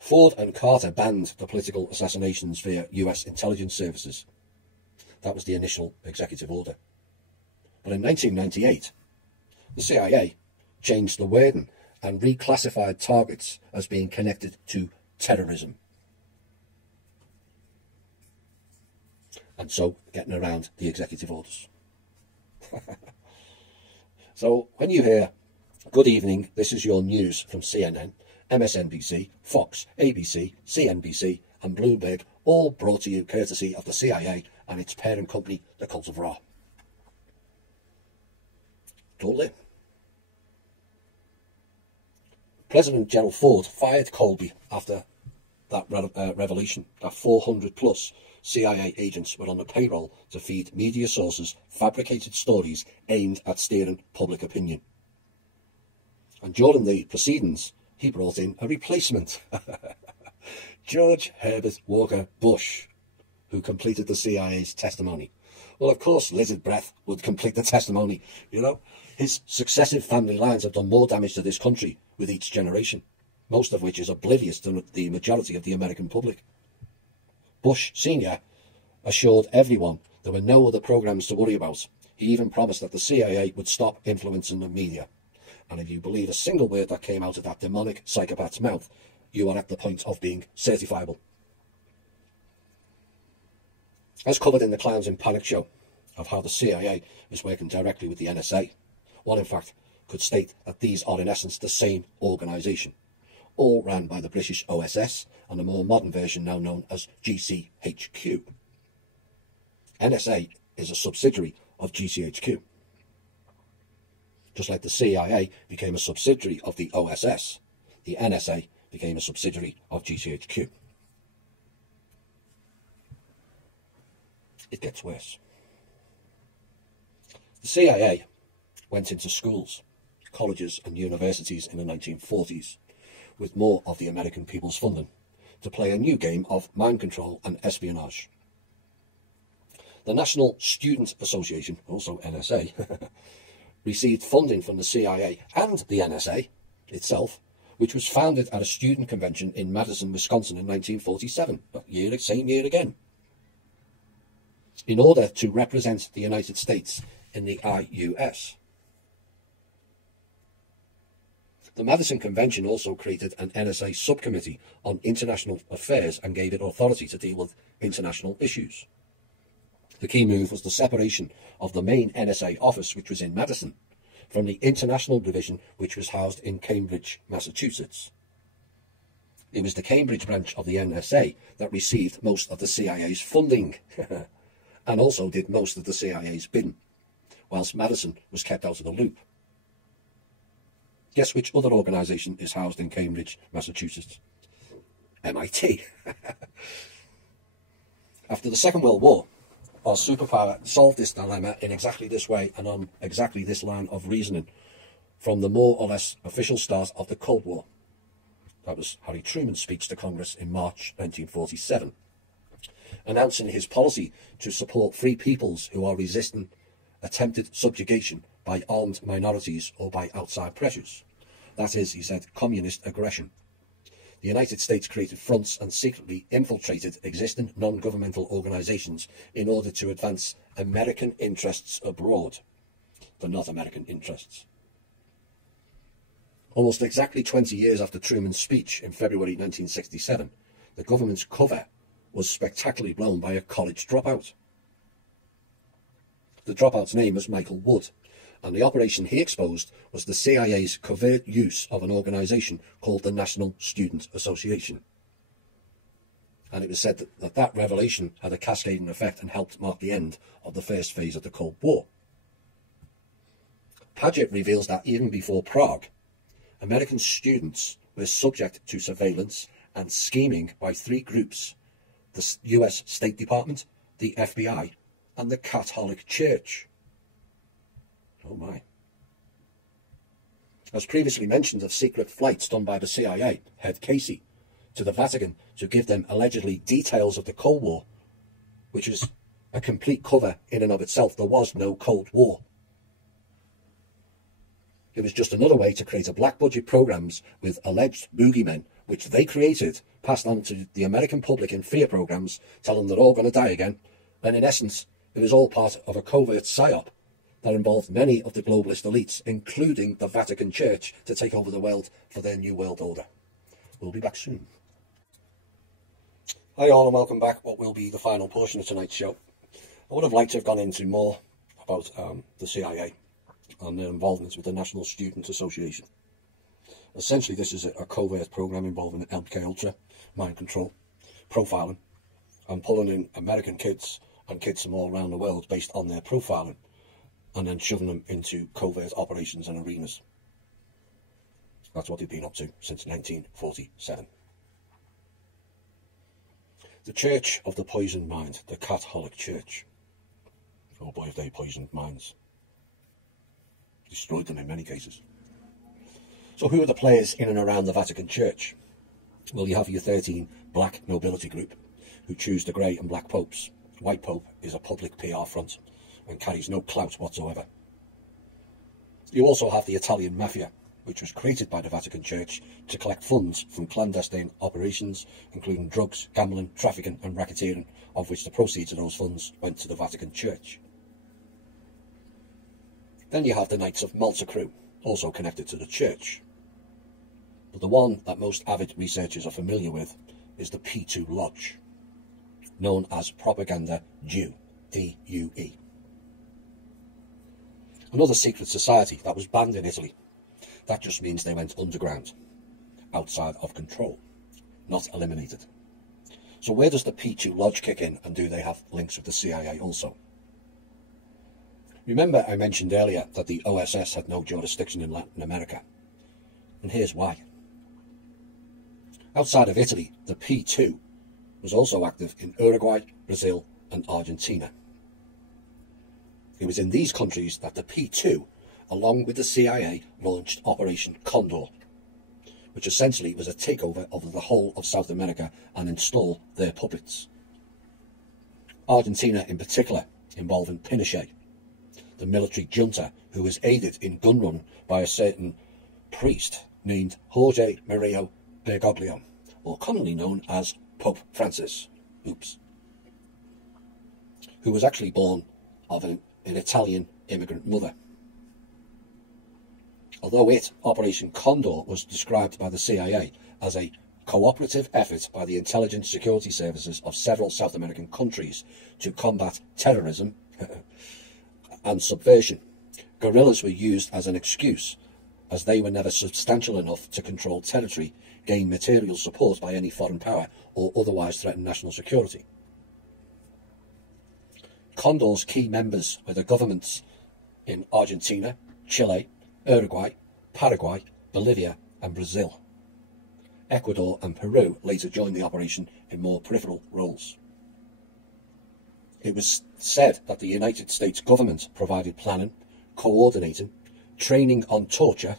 Ford and Carter banned the political assassinations via US intelligence services. That was the initial executive order. But in 1998, the CIA changed the wording and reclassified targets as being connected to terrorism. And so getting around the executive orders. So when you hear, good evening, this is your news from CNN, MSNBC, Fox, ABC, CNBC and Bloomberg, all brought to you courtesy of the CIA and its parent company, the Cult of Ra. Totally. President Gerald Ford fired Colby after that revelation that 400 plus CIA agents were on the payroll to feed media sources fabricated stories aimed at steering public opinion. And during the proceedings, he brought in a replacement. George Herbert Walker Bush, who completed the CIA's testimony. Well, of course, Lizard Breath would complete the testimony, you know. His successive family lines have done more damage to this country with each generation, most of which is oblivious to the majority of the American public. Bush Sr. assured everyone there were no other programs to worry about. He even promised that the CIA would stop influencing the media. And if you believe a single word that came out of that demonic psychopath's mouth, you are at the point of being certifiable. As covered in the Clowns in Panic show of how the CIA is working directly with the NSA, one in fact could state that these are in essence the same organisation, all ran by the British OSS and the more modern version now known as GCHQ. NSA is a subsidiary of GCHQ. Just like the CIA became a subsidiary of the OSS, the NSA became a subsidiary of GCHQ. It gets worse. The CIA went into schools, colleges and universities in the 1940s with more of the American people's funding to play a new game of mind control and espionage. The National Student Association, also NSA, received funding from the CIA and the NSA itself, which was founded at a student convention in Madison, Wisconsin in 1947, same year again, in order to represent the United States in the IUS. The Madison Convention also created an NSA subcommittee on international affairs and gave it authority to deal with international issues. The key move was the separation of the main NSA office, which was in Madison, from the international division, which was housed in Cambridge, Massachusetts. It was the Cambridge branch of the NSA that received most of the CIA's funding and also did most of the CIA's bidding, whilst Madison was kept out of the loop. Guess which other organisation is housed in Cambridge, Massachusetts? MIT. After the Second World War, our superpower solved this dilemma in exactly this way and on exactly this line of reasoning from the more or less official start of the Cold War. That was Harry Truman's speech to Congress in March 1947, announcing his policy to support free peoples who are resisting attempted subjugation by armed minorities or by outside pressures. That is, he said, communist aggression. The United States created fronts and secretly infiltrated existing non-governmental organizations in order to advance American interests abroad, but not American interests. Almost exactly 20 years after Truman's speech in February 1967, the government's cover was spectacularly blown by a college dropout. The dropout's name was Michael Wood, and the operation he exposed was the CIA's covert use of an organisation called the National Student Association. And it was said that revelation had a cascading effect and helped mark the end of the first phase of the Cold War. Paget reveals that even before Prague, American students were subject to surveillance and scheming by three groups: the US State Department, the FBI, and the Catholic Church. Oh my. As previously mentioned of secret flights done by the CIA, head Casey, to the Vatican to give them allegedly details of the Cold War, which is a complete cover in and of itself. There was no Cold War. It was just another way to create a black budget programs with alleged boogeymen, which they created, passed on to the American public in fear programs, telling them they're all going to die again. And in essence, it was all part of a covert psyop that involved many of the globalist elites, including the Vatican Church, to take over the world for their new world order. We'll be back soon. Hi all, and welcome back. What will be the final portion of tonight's show. I would have liked to have gone into more about the CIA and their involvement with the National Student Association. Essentially, this is a covert program involving MK-Ultra, mind control, profiling, and pulling in American kids and kids from all around the world based on their profiling, and then shoving them into covert operations and arenas. That's what they've been up to since 1947. The Church of the Poisoned Mind, the Catholic Church. Oh boy, have they poisoned minds. Destroyed them in many cases. So who are the players in and around the Vatican Church? Well, you have your 13 black nobility group, who choose the grey and black popes. White Pope is a public PR front and carries no clout whatsoever. You also have the Italian Mafia, which was created by the Vatican Church to collect funds from clandestine operations, including drugs, gambling, trafficking and racketeering, of which the proceeds of those funds went to the Vatican Church. Then you have the Knights of Malta crew, also connected to the Church. But the one that most avid researchers are familiar with is the P2 Lodge, known as Propaganda Due, D-U-E. Another secret society that was banned in Italy. That just means they went underground, outside of control, not eliminated. So where does the P2 Lodge kick in, and do they have links with the CIA also? Remember I mentioned earlier that the OSS had no jurisdiction in Latin America, and here's why. Outside of Italy, the P2 was also active in Uruguay, Brazil and Argentina. It was in these countries that the P2, along with the CIA, launched Operation Condor, which essentially was a takeover of the whole of South America and install their puppets. Argentina in particular, involving Pinochet, the military junta who was aided in gun run by a certain priest named Jorge Maria Bergoglio, or commonly known as Pope Francis, who was actually born of an Italian immigrant mother. Although Operation Condor was described by the CIA as a cooperative effort by the intelligence security services of several South American countries to combat terrorism and subversion, guerrillas were used as an excuse, as they were never substantial enough to control territory, gain material support by any foreign power, or otherwise threaten national security. Condor's key members were the governments in Argentina, Chile, Uruguay, Paraguay, Bolivia and Brazil. Ecuador and Peru later joined the operation in more peripheral roles. It was said that the United States government provided planning, coordinating, training on torture,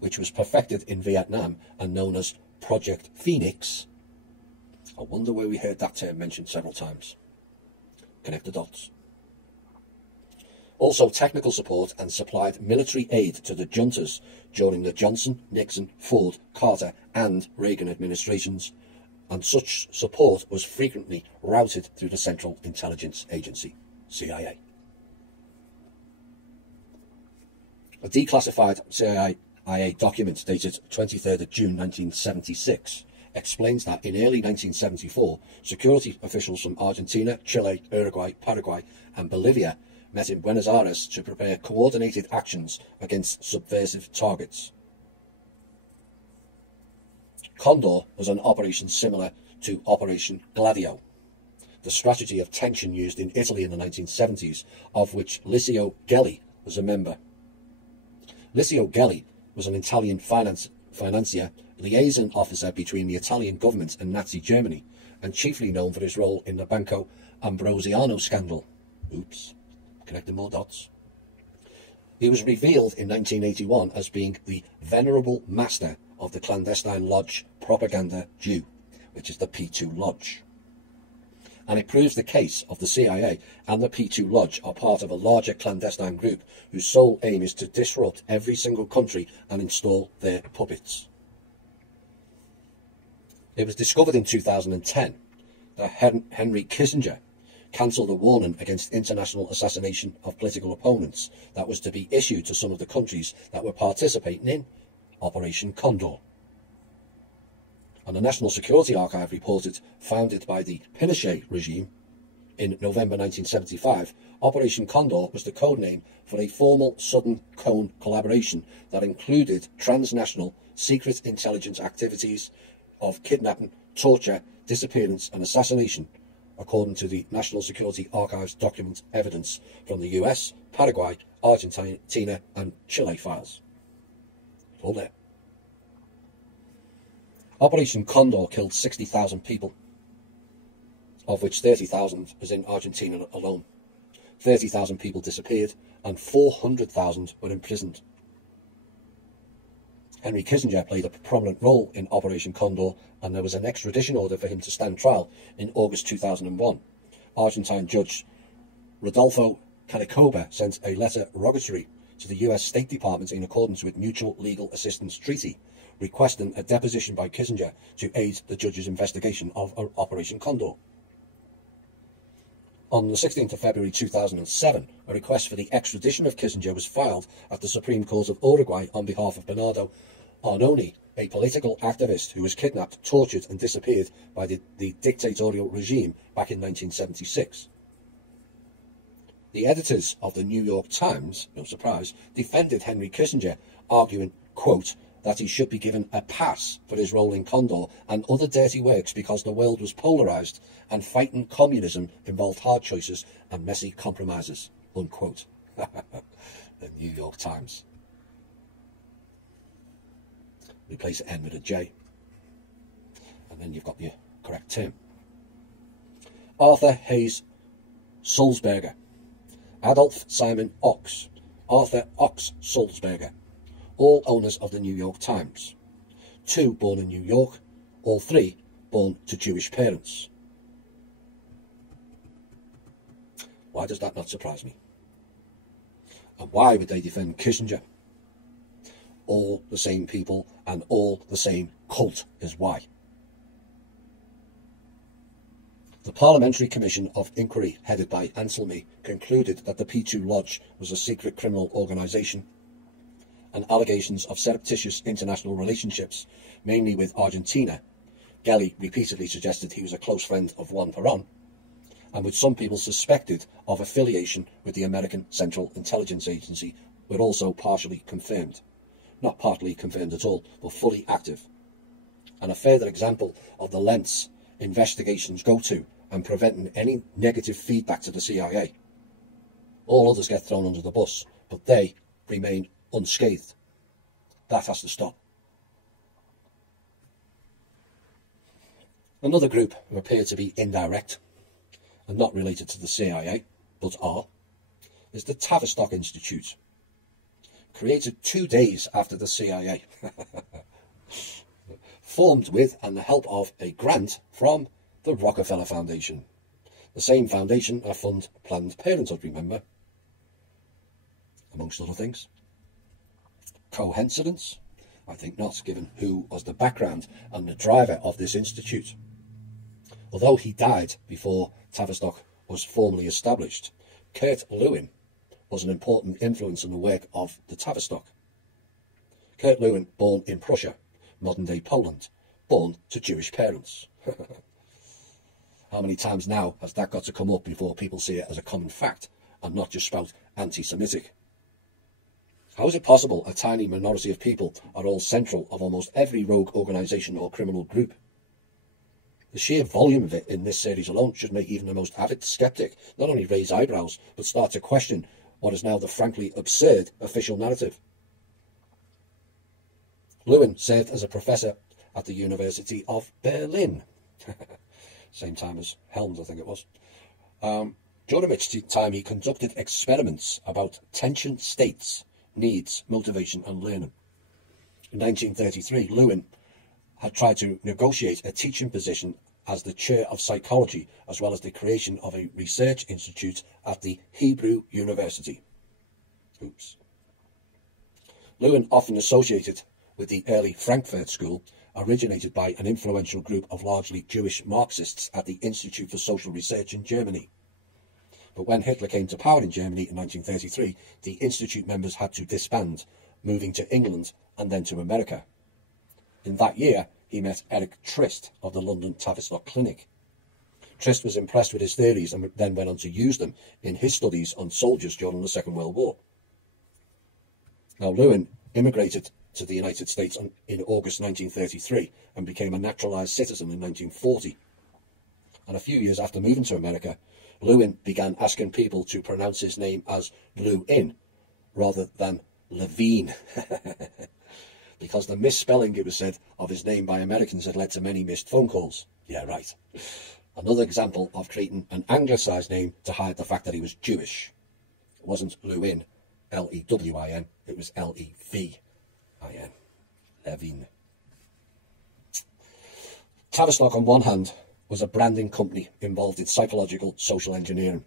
which was perfected in Vietnam and known as Project Phoenix. I wonder where we heard that term mentioned several times. Connect the dots. Also technical support and supplied military aid to the juntas during the Johnson, Nixon, Ford, Carter and Reagan administrations, and such support was frequently routed through the Central Intelligence Agency, CIA. A declassified CIA document dated 23rd of June 1976 explains that in early 1974, security officials from Argentina, Chile, Uruguay, Paraguay and Bolivia met in Buenos Aires to prepare coordinated actions against subversive targets. Condor was an operation similar to Operation Gladio, the strategy of tension used in Italy in the 1970s, of which Licio Gelli was a member. Licio Gelli was an Italian financier, liaison officer between the Italian government and Nazi Germany, and chiefly known for his role in the Banco Ambrosiano scandal. Connecting more dots. He was revealed in 1981 as being the venerable master of the clandestine lodge Propaganda Due, which is the P2 Lodge. And it proves the case of the CIA and the P2 Lodge are part of a larger clandestine group whose sole aim is to disrupt every single country and install their puppets. It was discovered in 2010 that Henry Kissinger cancelled a warning against international assassination of political opponents that was to be issued to some of the countries that were participating in Operation Condor. And the National Security Archive reported, founded by the Pinochet regime in November 1975, Operation Condor was the code name for a formal Southern Cone collaboration that included transnational secret intelligence activities of kidnapping, torture, disappearance and assassination, according to the National Security Archives document evidence from the US, Paraguay, Argentina and Chile files. All there. Operation Condor killed 60,000 people, of which 30,000 was in Argentina alone. 30,000 people disappeared and 400,000 were imprisoned. Henry Kissinger played a prominent role in Operation Condor, and there was an extradition order for him to stand trial in August 2001. Argentine Judge Rodolfo Canicoba sent a letter rogatory to the US State Department in accordance with Mutual Legal Assistance Treaty, requesting a deposition by Kissinger to aid the judge's investigation of Operation Condor. On the 16th of February 2007, a request for the extradition of Kissinger was filed at the Supreme Court of Uruguay on behalf of Bernardo Arnone, a political activist who was kidnapped, tortured and disappeared by the dictatorial regime back in 1976. The editors of the New York Times, no surprise, defended Henry Kissinger, arguing, quote, that he should be given a pass for his role in Condor and other dirty works because the world was polarised and fighting communism involved hard choices and messy compromises, unquote. The New York Times. Replace an N with a J. And then you've got your correct term. Arthur Hayes Sulzberger. Adolf Simon Ochs. Arthur Ochs Sulzberger. All owners of the New York Times. 2 born in New York, all 3 born to Jewish parents. Why does that not surprise me? And why would they defend Kissinger? All the same people and all the same cult is why. The Parliamentary Commission of Inquiry, headed by Anselmi, concluded that the P2 Lodge was a secret criminal organisation, and allegations of surreptitious international relationships, mainly with Argentina. Gelly repeatedly suggested he was a close friend of Juan Perón, and which some people suspected of affiliation with the American Central Intelligence Agency, were also partially confirmed. Not partly confirmed at all, but fully active. And a further example of the lengths investigations go to and preventing any negative feedback to the CIA. All others get thrown under the bus, but they remain unscathed. That has to stop. Another group who appear to be indirect and not related to the CIA, but are, is the Tavistock Institute, created 2 days after the CIA, formed with and the help of a grant from the Rockefeller Foundation, the same foundation that fund Planned Parenthood, remember, amongst other things. Coincidence? I think not, given who was the background and the driver of this institute. Although he died before Tavistock was formally established, Kurt Lewin was an important influence in the work of the Tavistock. Kurt Lewin, born in Prussia, modern-day Poland, born to Jewish parents. How many times now has that got to come up before people see it as a common fact and not just spout anti-Semitic? How is it possible a tiny minority of people are all central of almost every rogue organisation or criminal group? The sheer volume of it in this series alone should make even the most avid skeptic not only raise eyebrows, but start to question what is now the frankly absurd official narrative. Lewin served as a professor at the University of Berlin. Same time as Helms, I think it was. During which time he conducted experiments about tension states, needs, motivation and learning. In 1933, Lewin had tried to negotiate a teaching position as the chair of psychology, as well as the creation of a research institute at the Hebrew University. Oops. Lewin, often associated with the early Frankfurt School, originated by an influential group of largely Jewish Marxists at the Institute for Social Research in Germany. But when Hitler came to power in Germany in 1933, the Institute members had to disband, moving to England and then to America. In that year, he met Eric Trist of the London Tavistock Clinic. Trist was impressed with his theories and then went on to use them in his studies on soldiers during the Second World War. Now, Lewin immigrated to the United States in August 1933 and became a naturalized citizen in 1940. And a few years after moving to America, Lewin began asking people to pronounce his name as Blue-in rather than Levine, because the misspelling, it was said, of his name by Americans had led to many missed phone calls. Yeah, right. Another example of creating an anglicised name to hide the fact that he was Jewish. It wasn't Lewin, L-E-W-I-N, it was L-E-V-I-N. Levine. Tavistock, on one hand, was a branding company involved in psychological social engineering,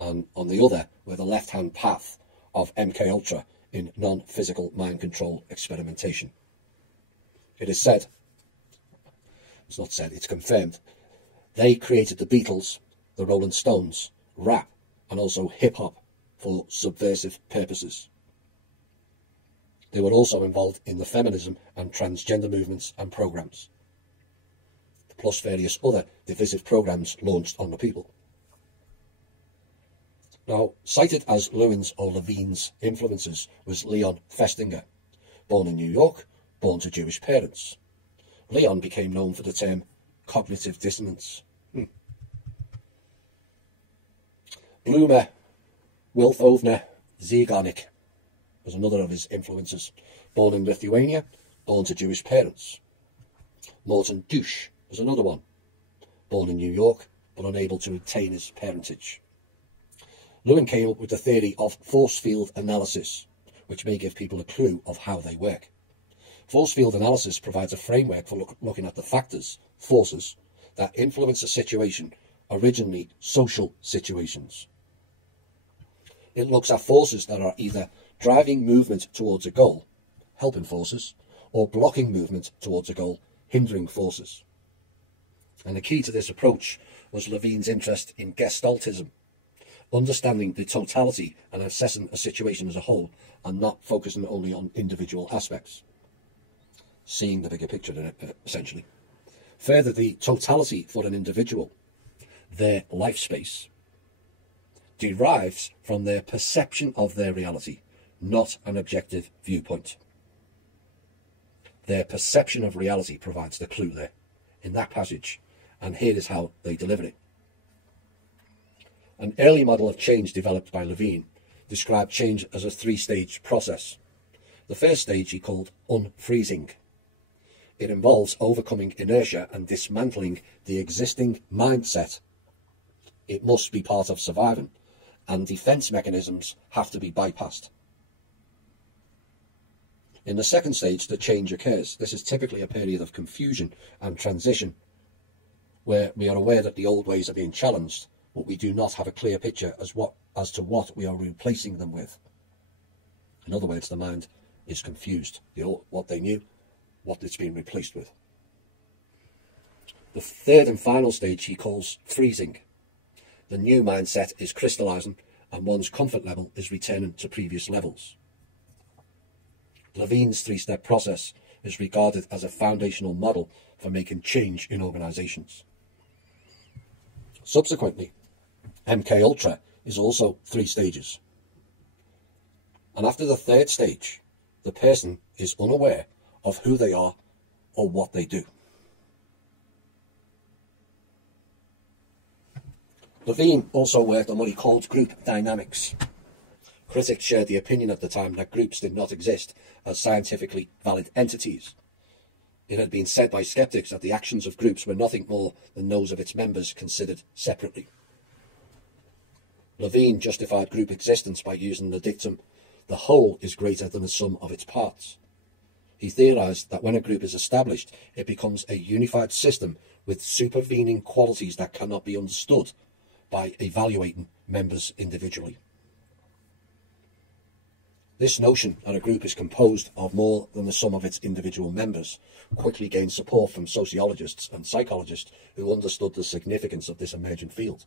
and on the other were the left-hand path of MK Ultra in non-physical mind control experimentation. It is said, it's not said, it's confirmed, they created the Beatles, the Rolling Stones, rap, and also hip-hop for subversive purposes. They were also involved in the feminism and transgender movements and programs, plus various other divisive programs launched on the people. Now, cited as Lewin's or Levine's influences was Leon Festinger, born in New York, born to Jewish parents. Leon became known for the term cognitive dissonance. Blumer Wilfovner Zygarnik was another of his influences, born in Lithuania, born to Jewish parents. Morton Douche was another one, born in New York, but unable to retain his parentage. Lewin came up with the theory of force field analysis, which may give people a clue of how they work. Force field analysis provides a framework for looking at the factors, forces, that influence a situation, originally social situations. It looks at forces that are either driving movement towards a goal, helping forces, or blocking movement towards a goal, hindering forces. And the key to this approach was Levine's interest in gestaltism, understanding the totality and assessing a situation as a whole, and not focusing only on individual aspects. Seeing the bigger picture in it, essentially. Further, the totality for an individual, their life space, derives from their perception of their reality, not an objective viewpoint. Their perception of reality provides the clue there, in that passage, and here is how they deliver it. An early model of change developed by Levine described change as a three-stage process. The first stage he called unfreezing. It involves overcoming inertia and dismantling the existing mindset. It must be part of surviving, and defense mechanisms have to be bypassed. In the second stage, the change occurs. This is typically a period of confusion and transition, where we are aware that the old ways are being challenged, but we do not have a clear picture as to what we are replacing them with. In other words, the mind is confused. What they knew, what it's been replaced with. The third and final stage he calls freezing. The new mindset is crystallizing, and one's comfort level is returning to previous levels. Levine's three-step process is regarded as a foundational model for making change in organizations. Subsequently, MK Ultra is also 3 stages. And after the third stage, the person is unaware of who they are or what they do. Levine also worked on what he called group dynamics. Critics shared the opinion at the time that groups did not exist as scientifically valid entities. It had been said by skeptics that the actions of groups were nothing more than those of its members considered separately. Levine justified group existence by using the dictum, "The whole is greater than the sum of its parts." He theorized that when a group is established, it becomes a unified system with supervening qualities that cannot be understood by evaluating members individually. This notion that a group is composed of more than the sum of its individual members quickly gained support from sociologists and psychologists who understood the significance of this emergent field.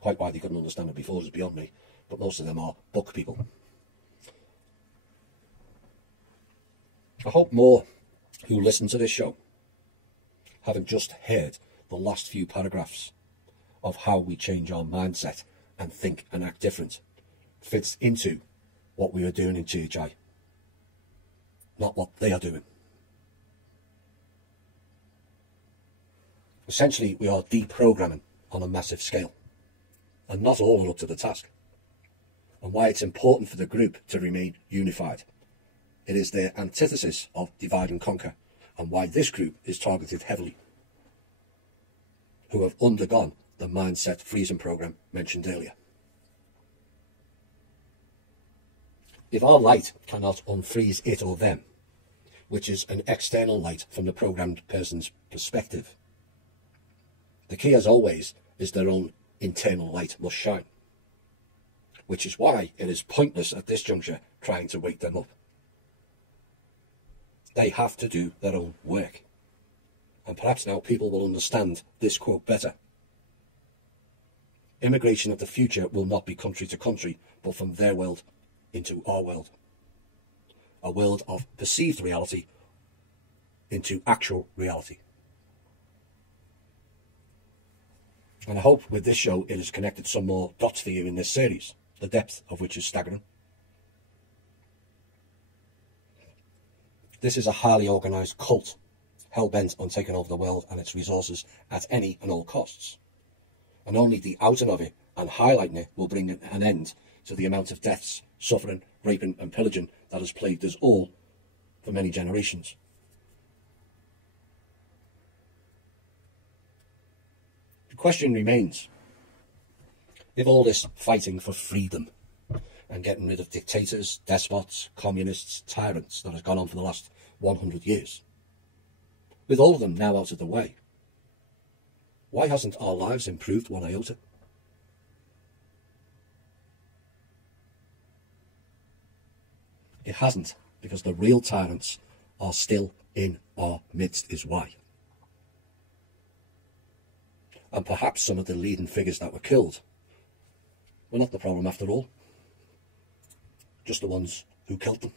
Quite why they couldn't understand it before is beyond me, but most of them are book people. I hope more who listen to this show haven't just heard the last few paragraphs of how we change our mindset and think and act different fits into what we are doing in GHI, not what they are doing. Essentially, we are deprogramming on a massive scale, and not all are up to the task, and why it's important for the group to remain unified. It is their antithesis of divide and conquer, and why this group is targeted heavily, who have undergone the mindset freezing program mentioned earlier. If our light cannot unfreeze it or them, which is an external light from the programmed person's perspective. The key, as always, is their own internal light must shine, which is why it is pointless at this juncture trying to wake them up. They have to do their own work. And perhaps now people will understand this quote better. Immigration of the future will not be country to country, but from their world into our world. A world of perceived reality into actual reality. And I hope with this show it has connected some more dots for you in this series, the depth of which is staggering. This is a highly organised cult, hell-bent on taking over the world and its resources at any and all costs. And only the outing of it and highlighting it will bring an end to the amount of deaths, suffering, raping and pillaging that has plagued us all for many generations. The question remains, if all this fighting for freedom and getting rid of dictators, despots, communists, tyrants that has gone on for the last 100 years, with all of them now out of the way, why hasn't our lives improved one iota? It hasn't, because the real tyrants are still in our midst is why. And perhaps some of the leading figures that were killed were not the problem after all, just the ones who killed them.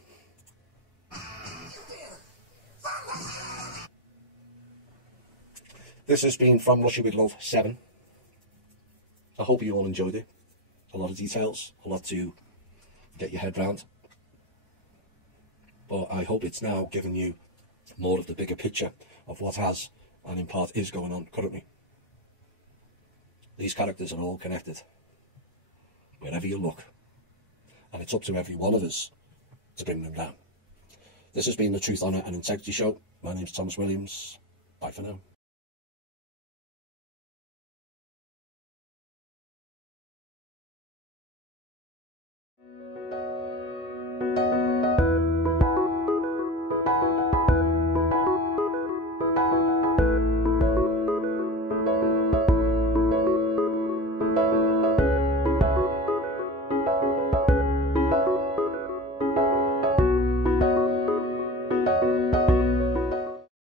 This has been From Russia with Love 7. I hope you all enjoyed it. A lot of details, a lot to get your head round. But I hope it's now given you more of the bigger picture of what has, and in part is, going on currently. These characters are all connected, wherever you look. And it's up to every one of us to bring them down. This has been the Truth, Honour and Integrity Show. My name's Thomas Williams. Bye for now.